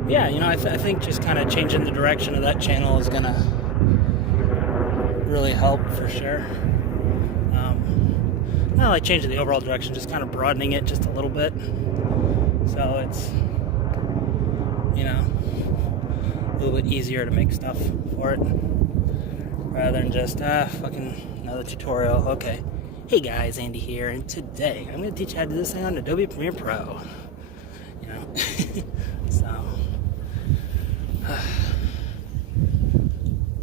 Yeah, you know, I think just kind of changing the direction of that channel is gonna really help for sure. Not like changing the overall direction, just kind of broadening it just a little bit, so it's, you know, a little bit easier to make stuff for it rather than just fucking another tutorial. Okay, hey guys, Andy here, and today I'm gonna teach you how to do this thing on Adobe Premiere Pro. You know, so.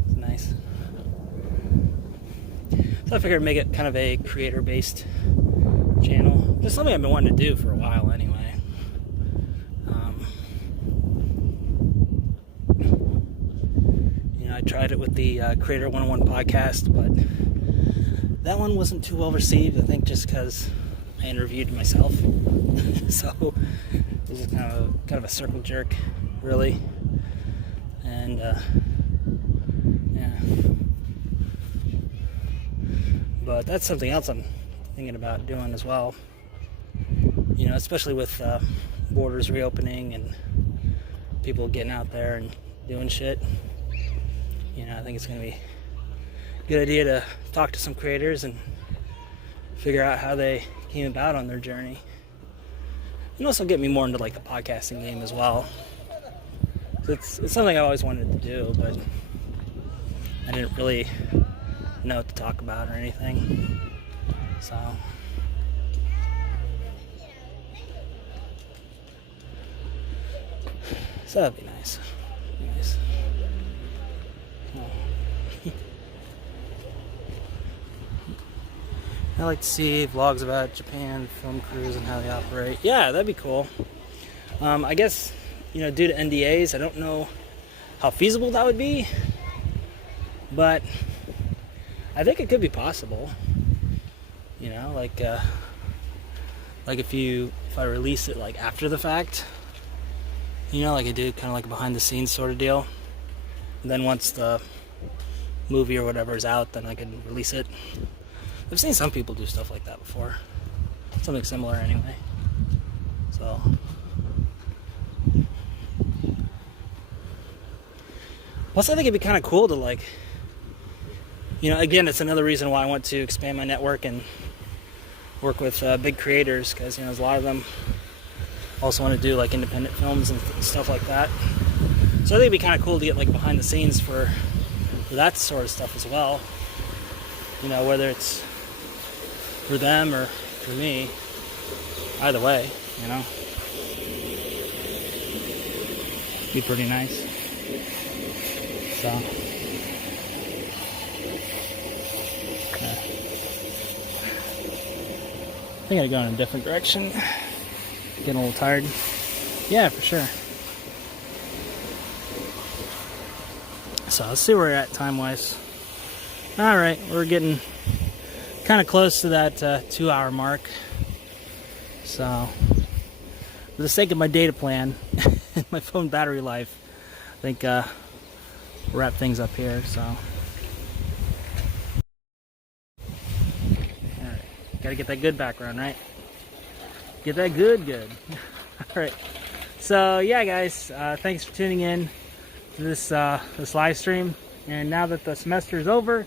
It's nice. So I figured I'd make it kind of a creator-based channel. Just something I've been wanting to do for a while anyway. You know, I tried it with the Creator 101 podcast, but that one wasn't too well received. I think just because I interviewed myself. So it was just kind of a circle jerk, really. And yeah, But that's something else I'm thinking about doing as well. You know, especially with borders reopening and people getting out there and doing shit. You know, I think it's going to be a good idea to talk to some creators and figure out how they came about on their journey. And also get me more into like the podcasting game as well. It's something I always wanted to do, but I didn't really know what to talk about or anything. So that'd be nice. Oh. I like to see vlogs about Japan film crews and how they operate. Yeah, that'd be cool. I guess, you know, due to NDAs, I don't know how feasible that would be, but I think it could be possible. You know, like if I release it like after the fact, you know, like I did, kind of like a behind the scenes sort of deal. And then once the movie or whatever is out, then I can release it. I've seen some people do stuff like that before. Something similar anyway. So plus I think it'd be kind of cool to, like, you know, again, it's another reason why I want to expand my network and work with big creators, because, you know, there's a lot of them also want to do like independent films and stuff like that. So I think it'd be kind of cool to get like behind the scenes for that sort of stuff as well. You know, whether it's for them or for me, either way, you know, be pretty nice. So I think I gotta go in a different direction. Getting a little tired. Yeah, for sure. So let's see where we're at time-wise. Alright, we're getting kind of close to that 2-hour mark. So, for the sake of my data plan and my phone battery life, I think we'll wrap things up here. So, alright, gotta get that good background, right? Get that good. Alright, so yeah, guys, thanks for tuning in to this live stream. And now that the semester is over,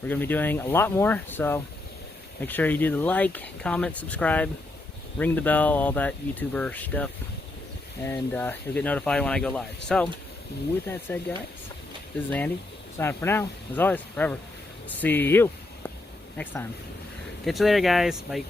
we're going to be doing a lot more, so make sure you do the like, comment, subscribe, ring the bell, all that YouTuber stuff, and you'll get notified when I go live. So, with that said, guys, this is Andy. Signing for now. As always, forever. See you next time. Catch you later, guys. Bye.